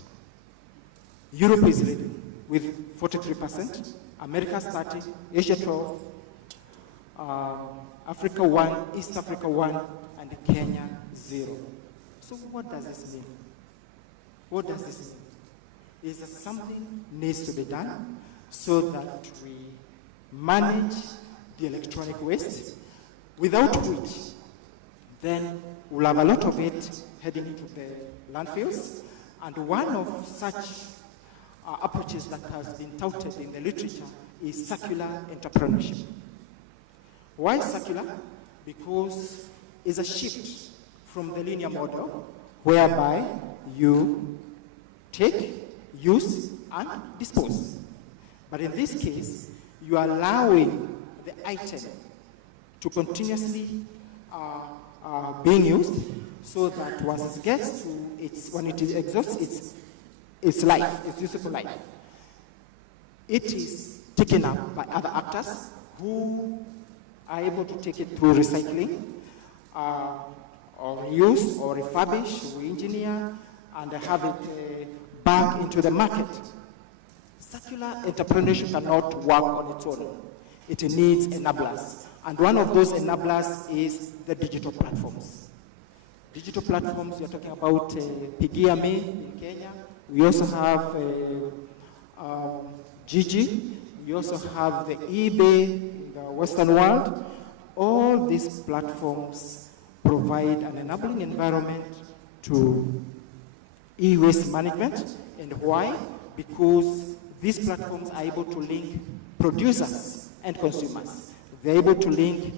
Europe is leading with 43%, America 30%, Asia 12%, Africa 1%, East Africa 1%, and Kenya 0%. So what does this mean? What does this mean? Is that something needs to be done so that we manage the electronic waste, without which then we'll have a lot of it heading into the landfills. And one of such approaches that has been touted in the literature is circular entrepreneurship. Why circular? Because it's a shift from the linear model whereby you take, use, and dispose. But in this case, you are allowing the item to continuously being used, so that once it gets to when it exhausts its life, its useful life, it is taken up by other actors who are able to take it through recycling, or reuse, or refurbish, re-engineer, and have it back into the market. Circular entrepreneurship cannot work on its own. It needs enablers. And one of those enablers is the digital platforms. Digital platforms, you're talking about Pigia.me in Kenya. We also have Gigi. We also have the eBay in the Western world. All these platforms provide an enabling environment to e-waste management. And why? Because these platforms are able to link producers and consumers. They're able to link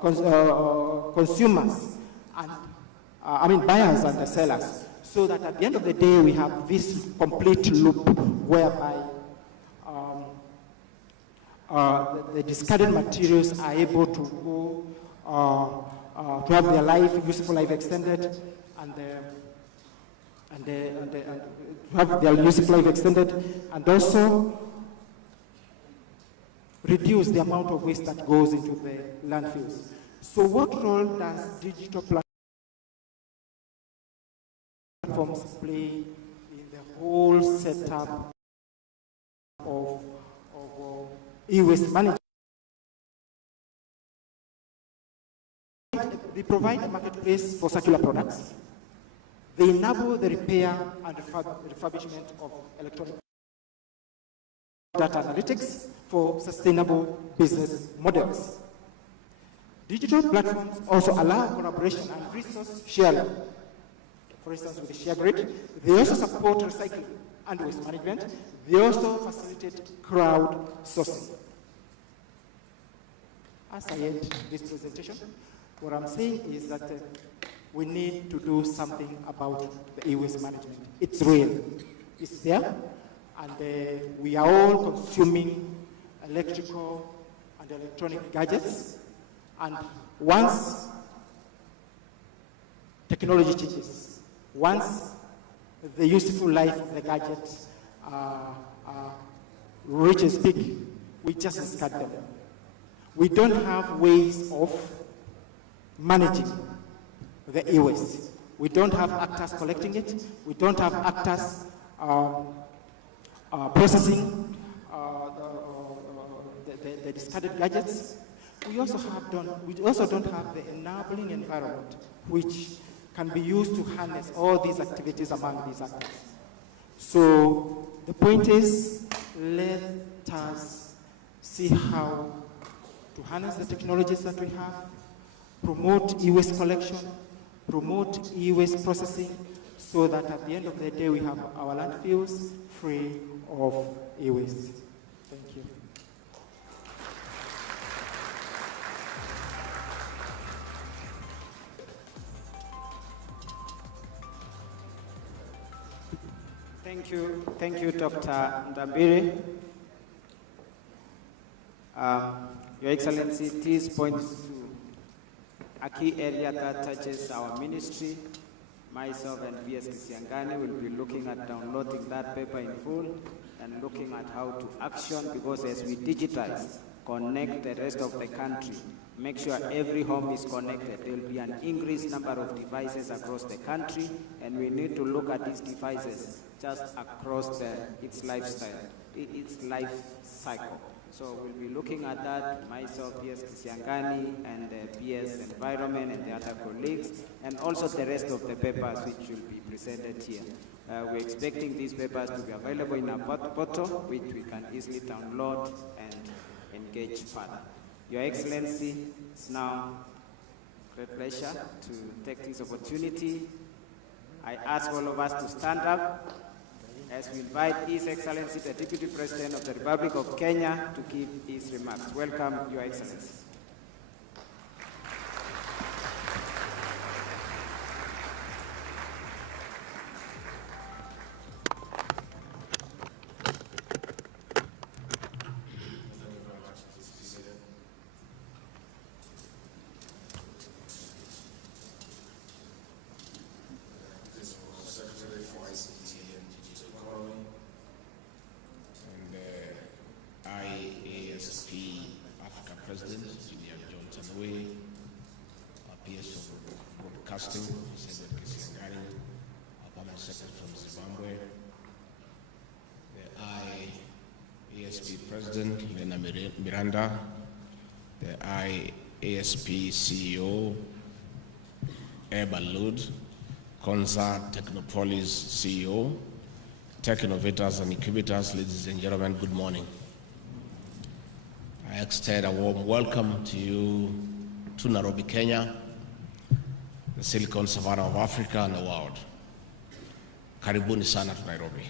consumers and buyers and the sellers, so that at the end of the day we have this complete loop whereby the discarded materials are able to go to have their useful life extended, and to have their useful life extended, and also reduce the amount of waste that goes into the landfills. So what role does digital platforms play in the whole setup of e-waste management? They provide a marketplace for circular products. They enable the repair and refurbishment of electronic data analytics for sustainable business models. Digital platforms also allow collaboration and resource sharing. For instance, with the share grid, they also support recycling and waste management. They also facilitate crowd sourcing. as I end this presentation, what I'm saying is that we need to do something about the e-waste management. It's real, it's there, and we are all consuming electrical and electronic gadgets, and once technology changes, once the useful life of the gadget reaches peak, we just discard them. We don't have ways of managing the e-waste. We don't have actors collecting it. We don't have actors processing the discarded gadgets. We also don't have the enabling environment which can be used to harness all these activities among these actors. So the point is, let us see how to harness the technologies that we have, promote e-waste collection, promote e-waste processing, so that at the end of the day we have our landfills free of e-waste. Thank you. Thank you, Dr. Ndambiri. Your Excellency, this points to a key area that touches our ministry. Myself and PS Kisiangani will be looking at downloading that paper in full and looking at how to action, because as we digitize, connect the rest of the country, make sure every home is connected, there will be an increased number of devices across the country, and we need to look at these devices just across its lifestyle, its life cycle. So we'll be looking at that, myself, PS Kisiangani, and PS Environment, and the other colleagues, and also the rest of the papers which will be presented here. We're expecting these papers to be available in our portal, which we can easily download and engage further. Your Excellency, it's now a great pleasure to take this opportunity. I ask all of us to stand up as we invite His Excellency, the Deputy President of the Republic of Kenya, to give his remarks. Welcome, Your Excellency. President Miranda, the IASP CEO, Ebalud, Konza Technopolis CEO, Tech Innovators and Incubators, ladies and gentlemen, good morning. I extend a warm welcome to you to Nairobi, Kenya, the Silicon Savannah of Africa and the world. Karibuni sana to Nairobi,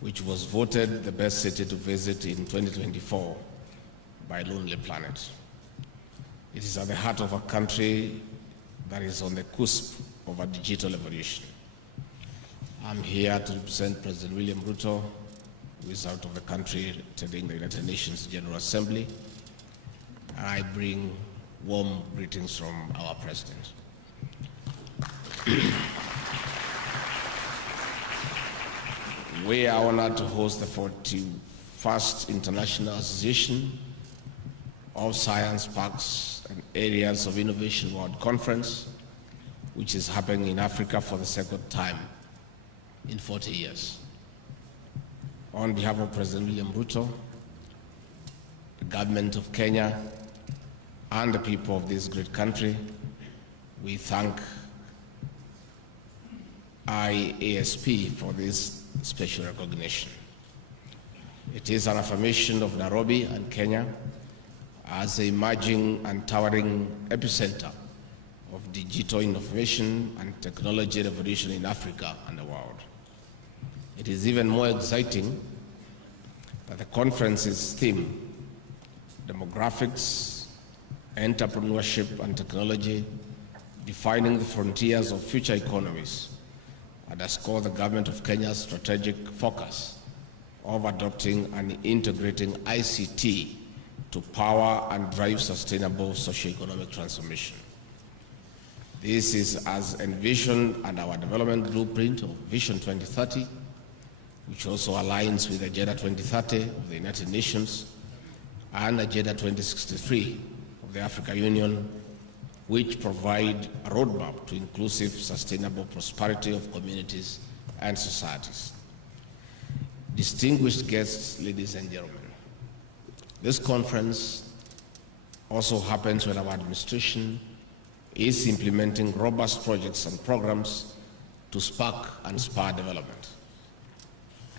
which was voted the best city to visit in 2024 by Lonely Planet. It is at the heart of a country that is on the cusp of a digital evolution. I'm here to represent President William Ruto, who is out of the country attending the United Nations General Assembly, and I bring warm greetings from our President. We are honored to host the 41st International Association of Science Parks and Areas of Innovation World Conference, which is happening in Africa for the second time in 40 years. On behalf of President William Ruto, the government of Kenya, and the people of this great country, we thank IASP for this special recognition. It is an affirmation of Nairobi and Kenya as the emerging and towering epicenter of digital innovation and technology revolution in Africa and the world. It is even more exciting that the conference's theme, demographics entrepreneurship and technology, defining the frontiers of future economies, underscore the government of Kenya's strategic focus of adopting and integrating ICT to power and drive sustainable socio-economic transformation. This is as envisioned in our development blueprint of Vision 2030, which also aligns with Agenda 2030 of the United Nations and Agenda 2063 of the African Union, which provide a roadmap to inclusive, sustainable prosperity of communities and societies. Distinguished guests, ladies and gentlemen, this conference also happens when our administration is implementing robust projects and programs to spark and spur development.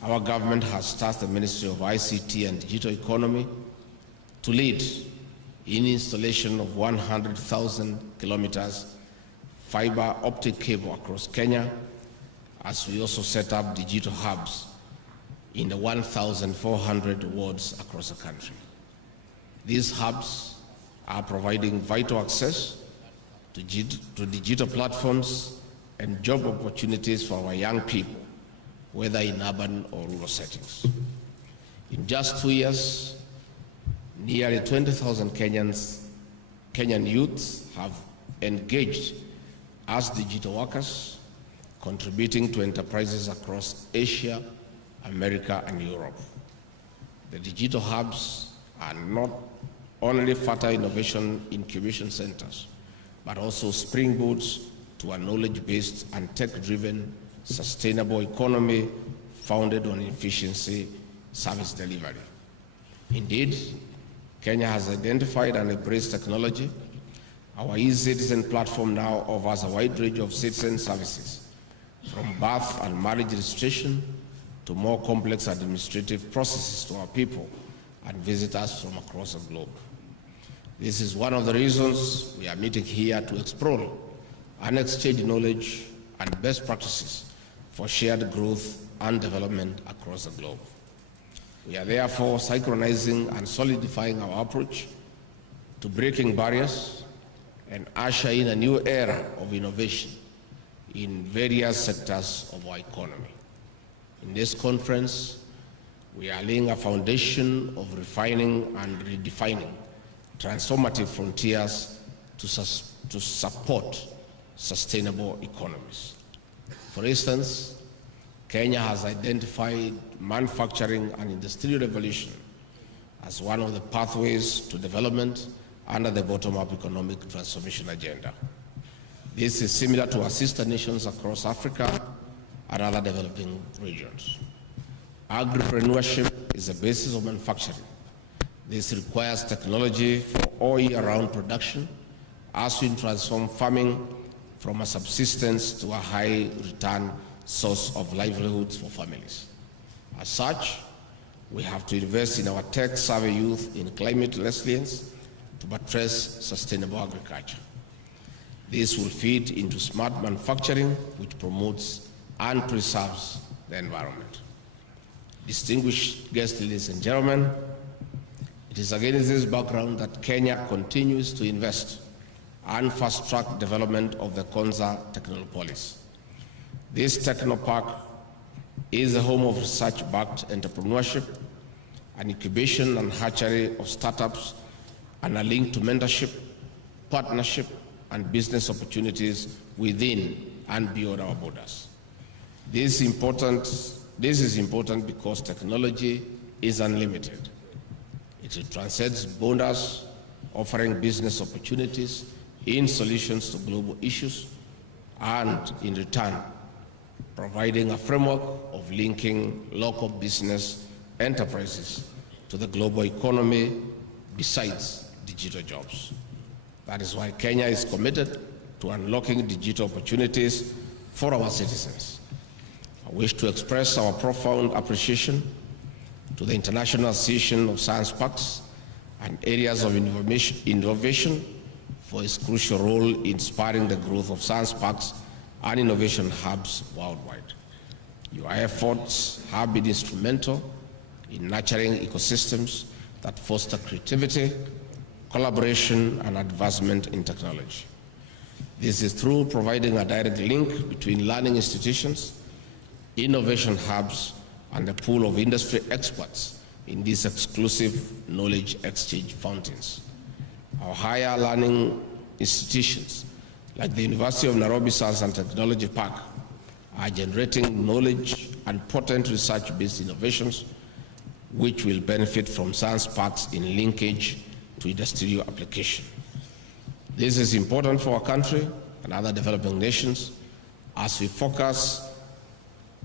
Our government has tasked the Ministry of ICT and Digital Economy to lead in installation of 100,000 kilometers fiber optic cable across Kenya, as we also set up digital hubs in the 1,400 wards across the country. These hubs are providing vital access to digital platforms and job opportunities for our young people, whether in urban or rural settings. In just 2 years, nearly 20,000 Kenyan youths have engaged as digital workers, contributing to enterprises across Asia, America, and Europe. The digital hubs are not only fertile innovation incubation centers, but also springboards to a knowledge-based and tech-driven sustainable economy founded on efficiency service delivery. Indeed, Kenya has identified and embraced technology. Our e-citizen platform now offers a wide range of citizen services, from birth and marriage registration to more complex administrative processes to our people and visitors from across the globe. This is one of the reasons we are meeting here to explore and exchange knowledge and best practices for shared growth and development across the globe. We are therefore synchronizing and solidifying our approach to breaking barriers and usher in a new era of innovation in various sectors of our economy. In this conference, we are laying a foundation of refining and redefining transformative frontiers to support sustainable economies. For instance, Kenya has identified manufacturing and industrial revolution as one of the pathways to development under the bottom-up economic transformation agenda. This is similar to our sister nations across Africa and other developing regions. Agripreneurship is the basis of manufacturing. This requires technology for all year-round production as we transform farming from a subsistence to a high-return source of livelihoods for families. As such, we have to invest in our tech-savvy youth in climate resilience to buttress sustainable agriculture. This will feed into smart manufacturing, which promotes and preserves the environment. Distinguished guests, ladies and gentlemen, it is against this background that Kenya continues to invest and fast-track development of the Konza Technopolis. This technopark is the home of research-backed entrepreneurship, an incubation and hatchery of startups, and a link to mentorship, partnership, and business opportunities within and beyond our borders. This is important because technology is unlimited. It transcends borders, offering business opportunities in solutions to global issues, and in return, providing a framework of linking local business enterprises to the global economy besides digital jobs. That is why Kenya is committed to unlocking digital opportunities for our citizens. I wish to express our profound appreciation to the International Association of Science Parks and Areas of Innovation for its crucial role in spurring the growth of science parks and innovation hubs worldwide. Your efforts have been instrumental in nurturing ecosystems that foster creativity, collaboration, and advancement in technology. This is through providing a direct link between learning institutions, innovation hubs, and a pool of industry experts in these exclusive knowledge exchange fountains. Our higher learning institutions, like the University of Nairobi Science and Technology Park, are generating knowledge and potent research-based innovations which will benefit from science parks in linkage to industrial application. This is important for our country and other developing nations as we focus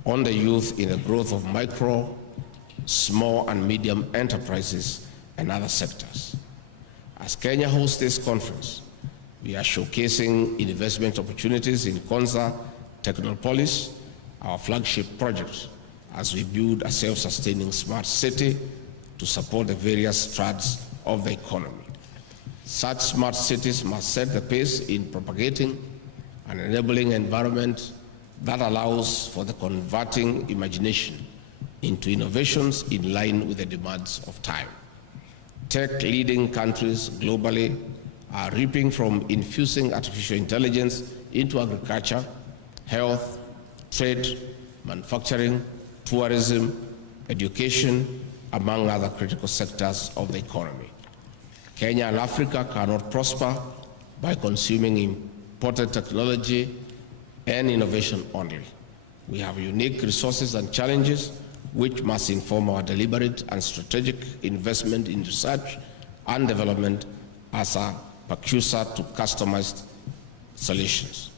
on the youth in the growth of micro, small, and medium enterprises and other sectors. As Kenya hosts this conference, we are showcasing investment opportunities in Konza Technopolis, our flagship project, as we build a self-sustaining smart city to support the various strands of the economy. Such smart cities must set the pace in propagating an enabling environment that allows for the converting imagination into innovations in line with the demands of time. Tech-leading countries globally are reaping from infusing artificial intelligence into agriculture, health, trade, manufacturing, tourism, education, among other critical sectors of the economy. Kenya and Africa cannot prosper by consuming imported technology and innovation only. We have unique resources and challenges which must inform our deliberate and strategic investment in research and development as a precursor to customized solutions.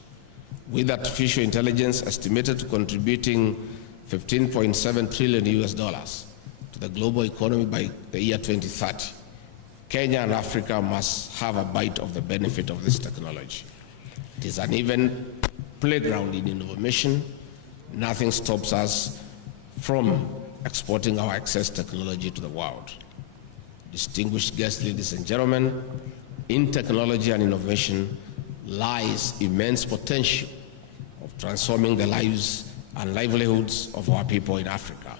With artificial intelligence estimated to contributing $15.7 trillion to the global economy by the year 2030, Kenya and Africa must have a bite of the benefit of this technology. It is an even playground in innovation. Nothing stops us from exporting our excess technology to the world. Distinguished guests, ladies and gentlemen, in technology and innovation lies immense potential of transforming the lives and livelihoods of our people in Africa.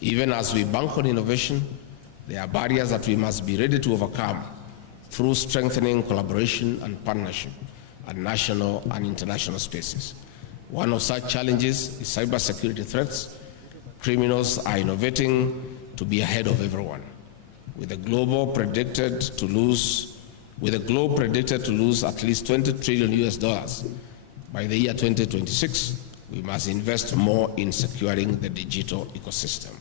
Even as we bank on innovation, there are barriers that we must be ready to overcome through strengthening collaboration and partnership at national and international spaces. One of such challenges is cybersecurity threats. Criminals are innovating to be ahead of everyone. With the globe predicted to lose at least $20 trillion by the year 2026, we must invest more in securing the digital ecosystem.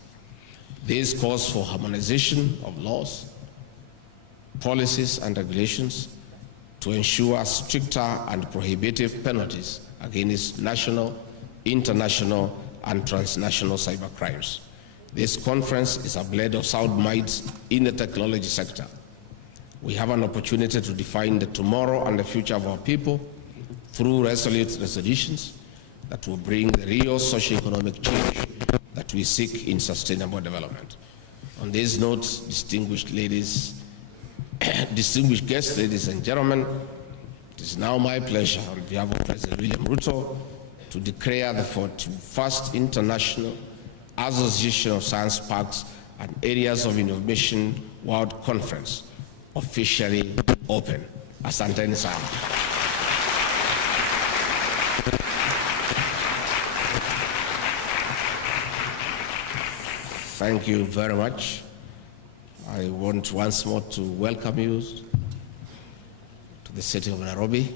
This calls for harmonization of laws, policies, and regulations to ensure stricter and prohibitive penalties against national, international, and transnational cybercrimes. This conference is a blend of sound minds in the technology sector. We have an opportunity to define the tomorrow and the future of our people through resolute resolutions that will bring the real socio-economic change that we seek in sustainable development. On this note, distinguished guests, ladies and gentlemen, it is now my pleasure on behalf of President William Ruto to declare the 41st International Association of Science Parks and Areas of Innovation World Conference officially open. Asanteni sana. Thank you very much. I want once more to welcome you to the city of Nairobi.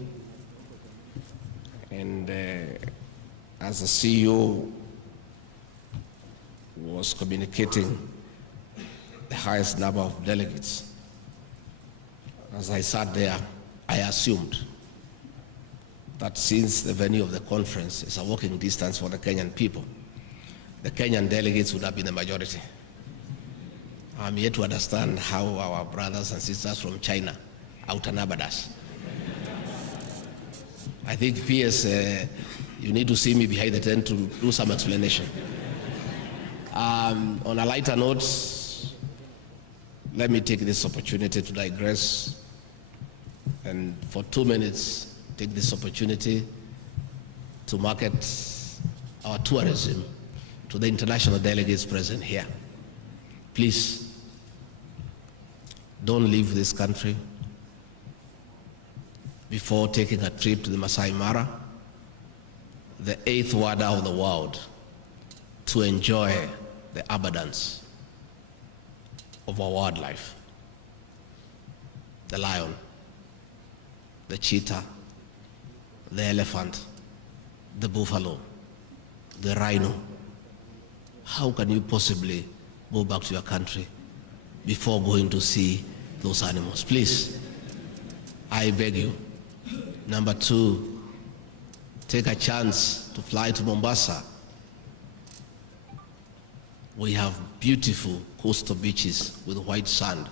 And as the CEO was communicating the highest number of delegates, as I sat there, I assumed that since the venue of the conference is a walking distance for the Kenyan people, the Kenyan delegates would have been the majority. I'm yet to understand how our brothers and sisters from China outnumbered us. I think, PS, you need to see me behind the tent to do some explanation. On a lighter note, let me take this opportunity to digress and for 2 minutes take this opportunity to market our tourism to the international delegates present here. Please, don't leave this country before taking a trip to the Masai Mara, the 8th wonder of the world, to enjoy the abundance of our wildlife. The lion, the cheetah, the elephant, the buffalo, the rhino. How can you possibly go back to your country before going to see those animals? Please, I beg you. Number 2, take a chance to fly to Mombasa. We have beautiful coastal beaches with white sand,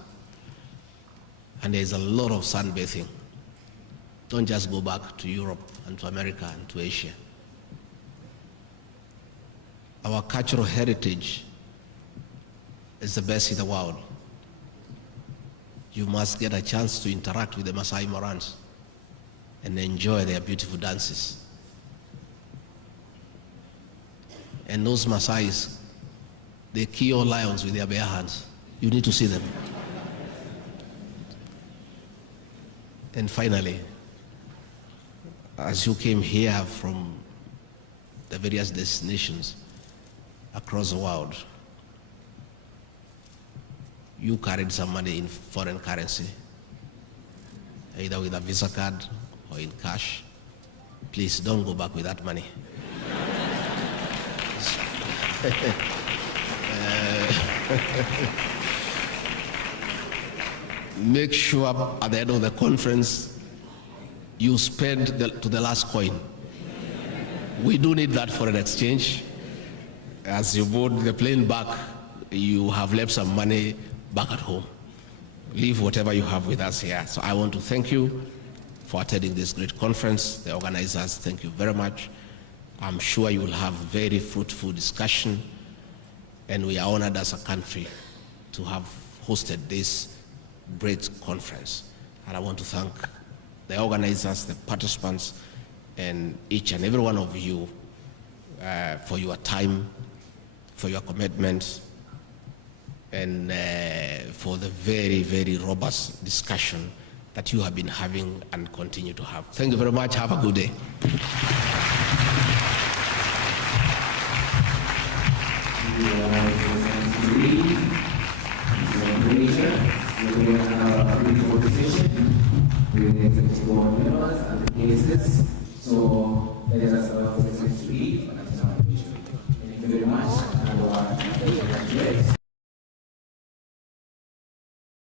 and there's a lot of sunbathing. Don't just go back to Europe and to America and to Asia. Our cultural heritage is the best in the world. You must get a chance to interact with the Masai Marans and enjoy their beautiful dances. And those Masais, they kill lions with their bare hands. You need to see them. And finally, as you came here from the various destinations across the world, you carried some money in foreign currency, either with a Visa card or in cash. Please don't go back with that money. Make sure at the end of the conference you spend to the last coin. We do need that for an exchange. As you board the plane back, you have left some money back at home. Leave whatever you have with us here. So I want to thank you for attending this great conference. The organizers, thank you very much. I'm sure you will have very fruitful discussion, and we are honored as a country to have hosted this great conference. And I want to thank the organizers, the participants, and each and every one of you for your time, for your commitment, and for the very, very robust discussion that you have been having and continue to have. Thank you very much. Have a good day. So let us allow the to leave.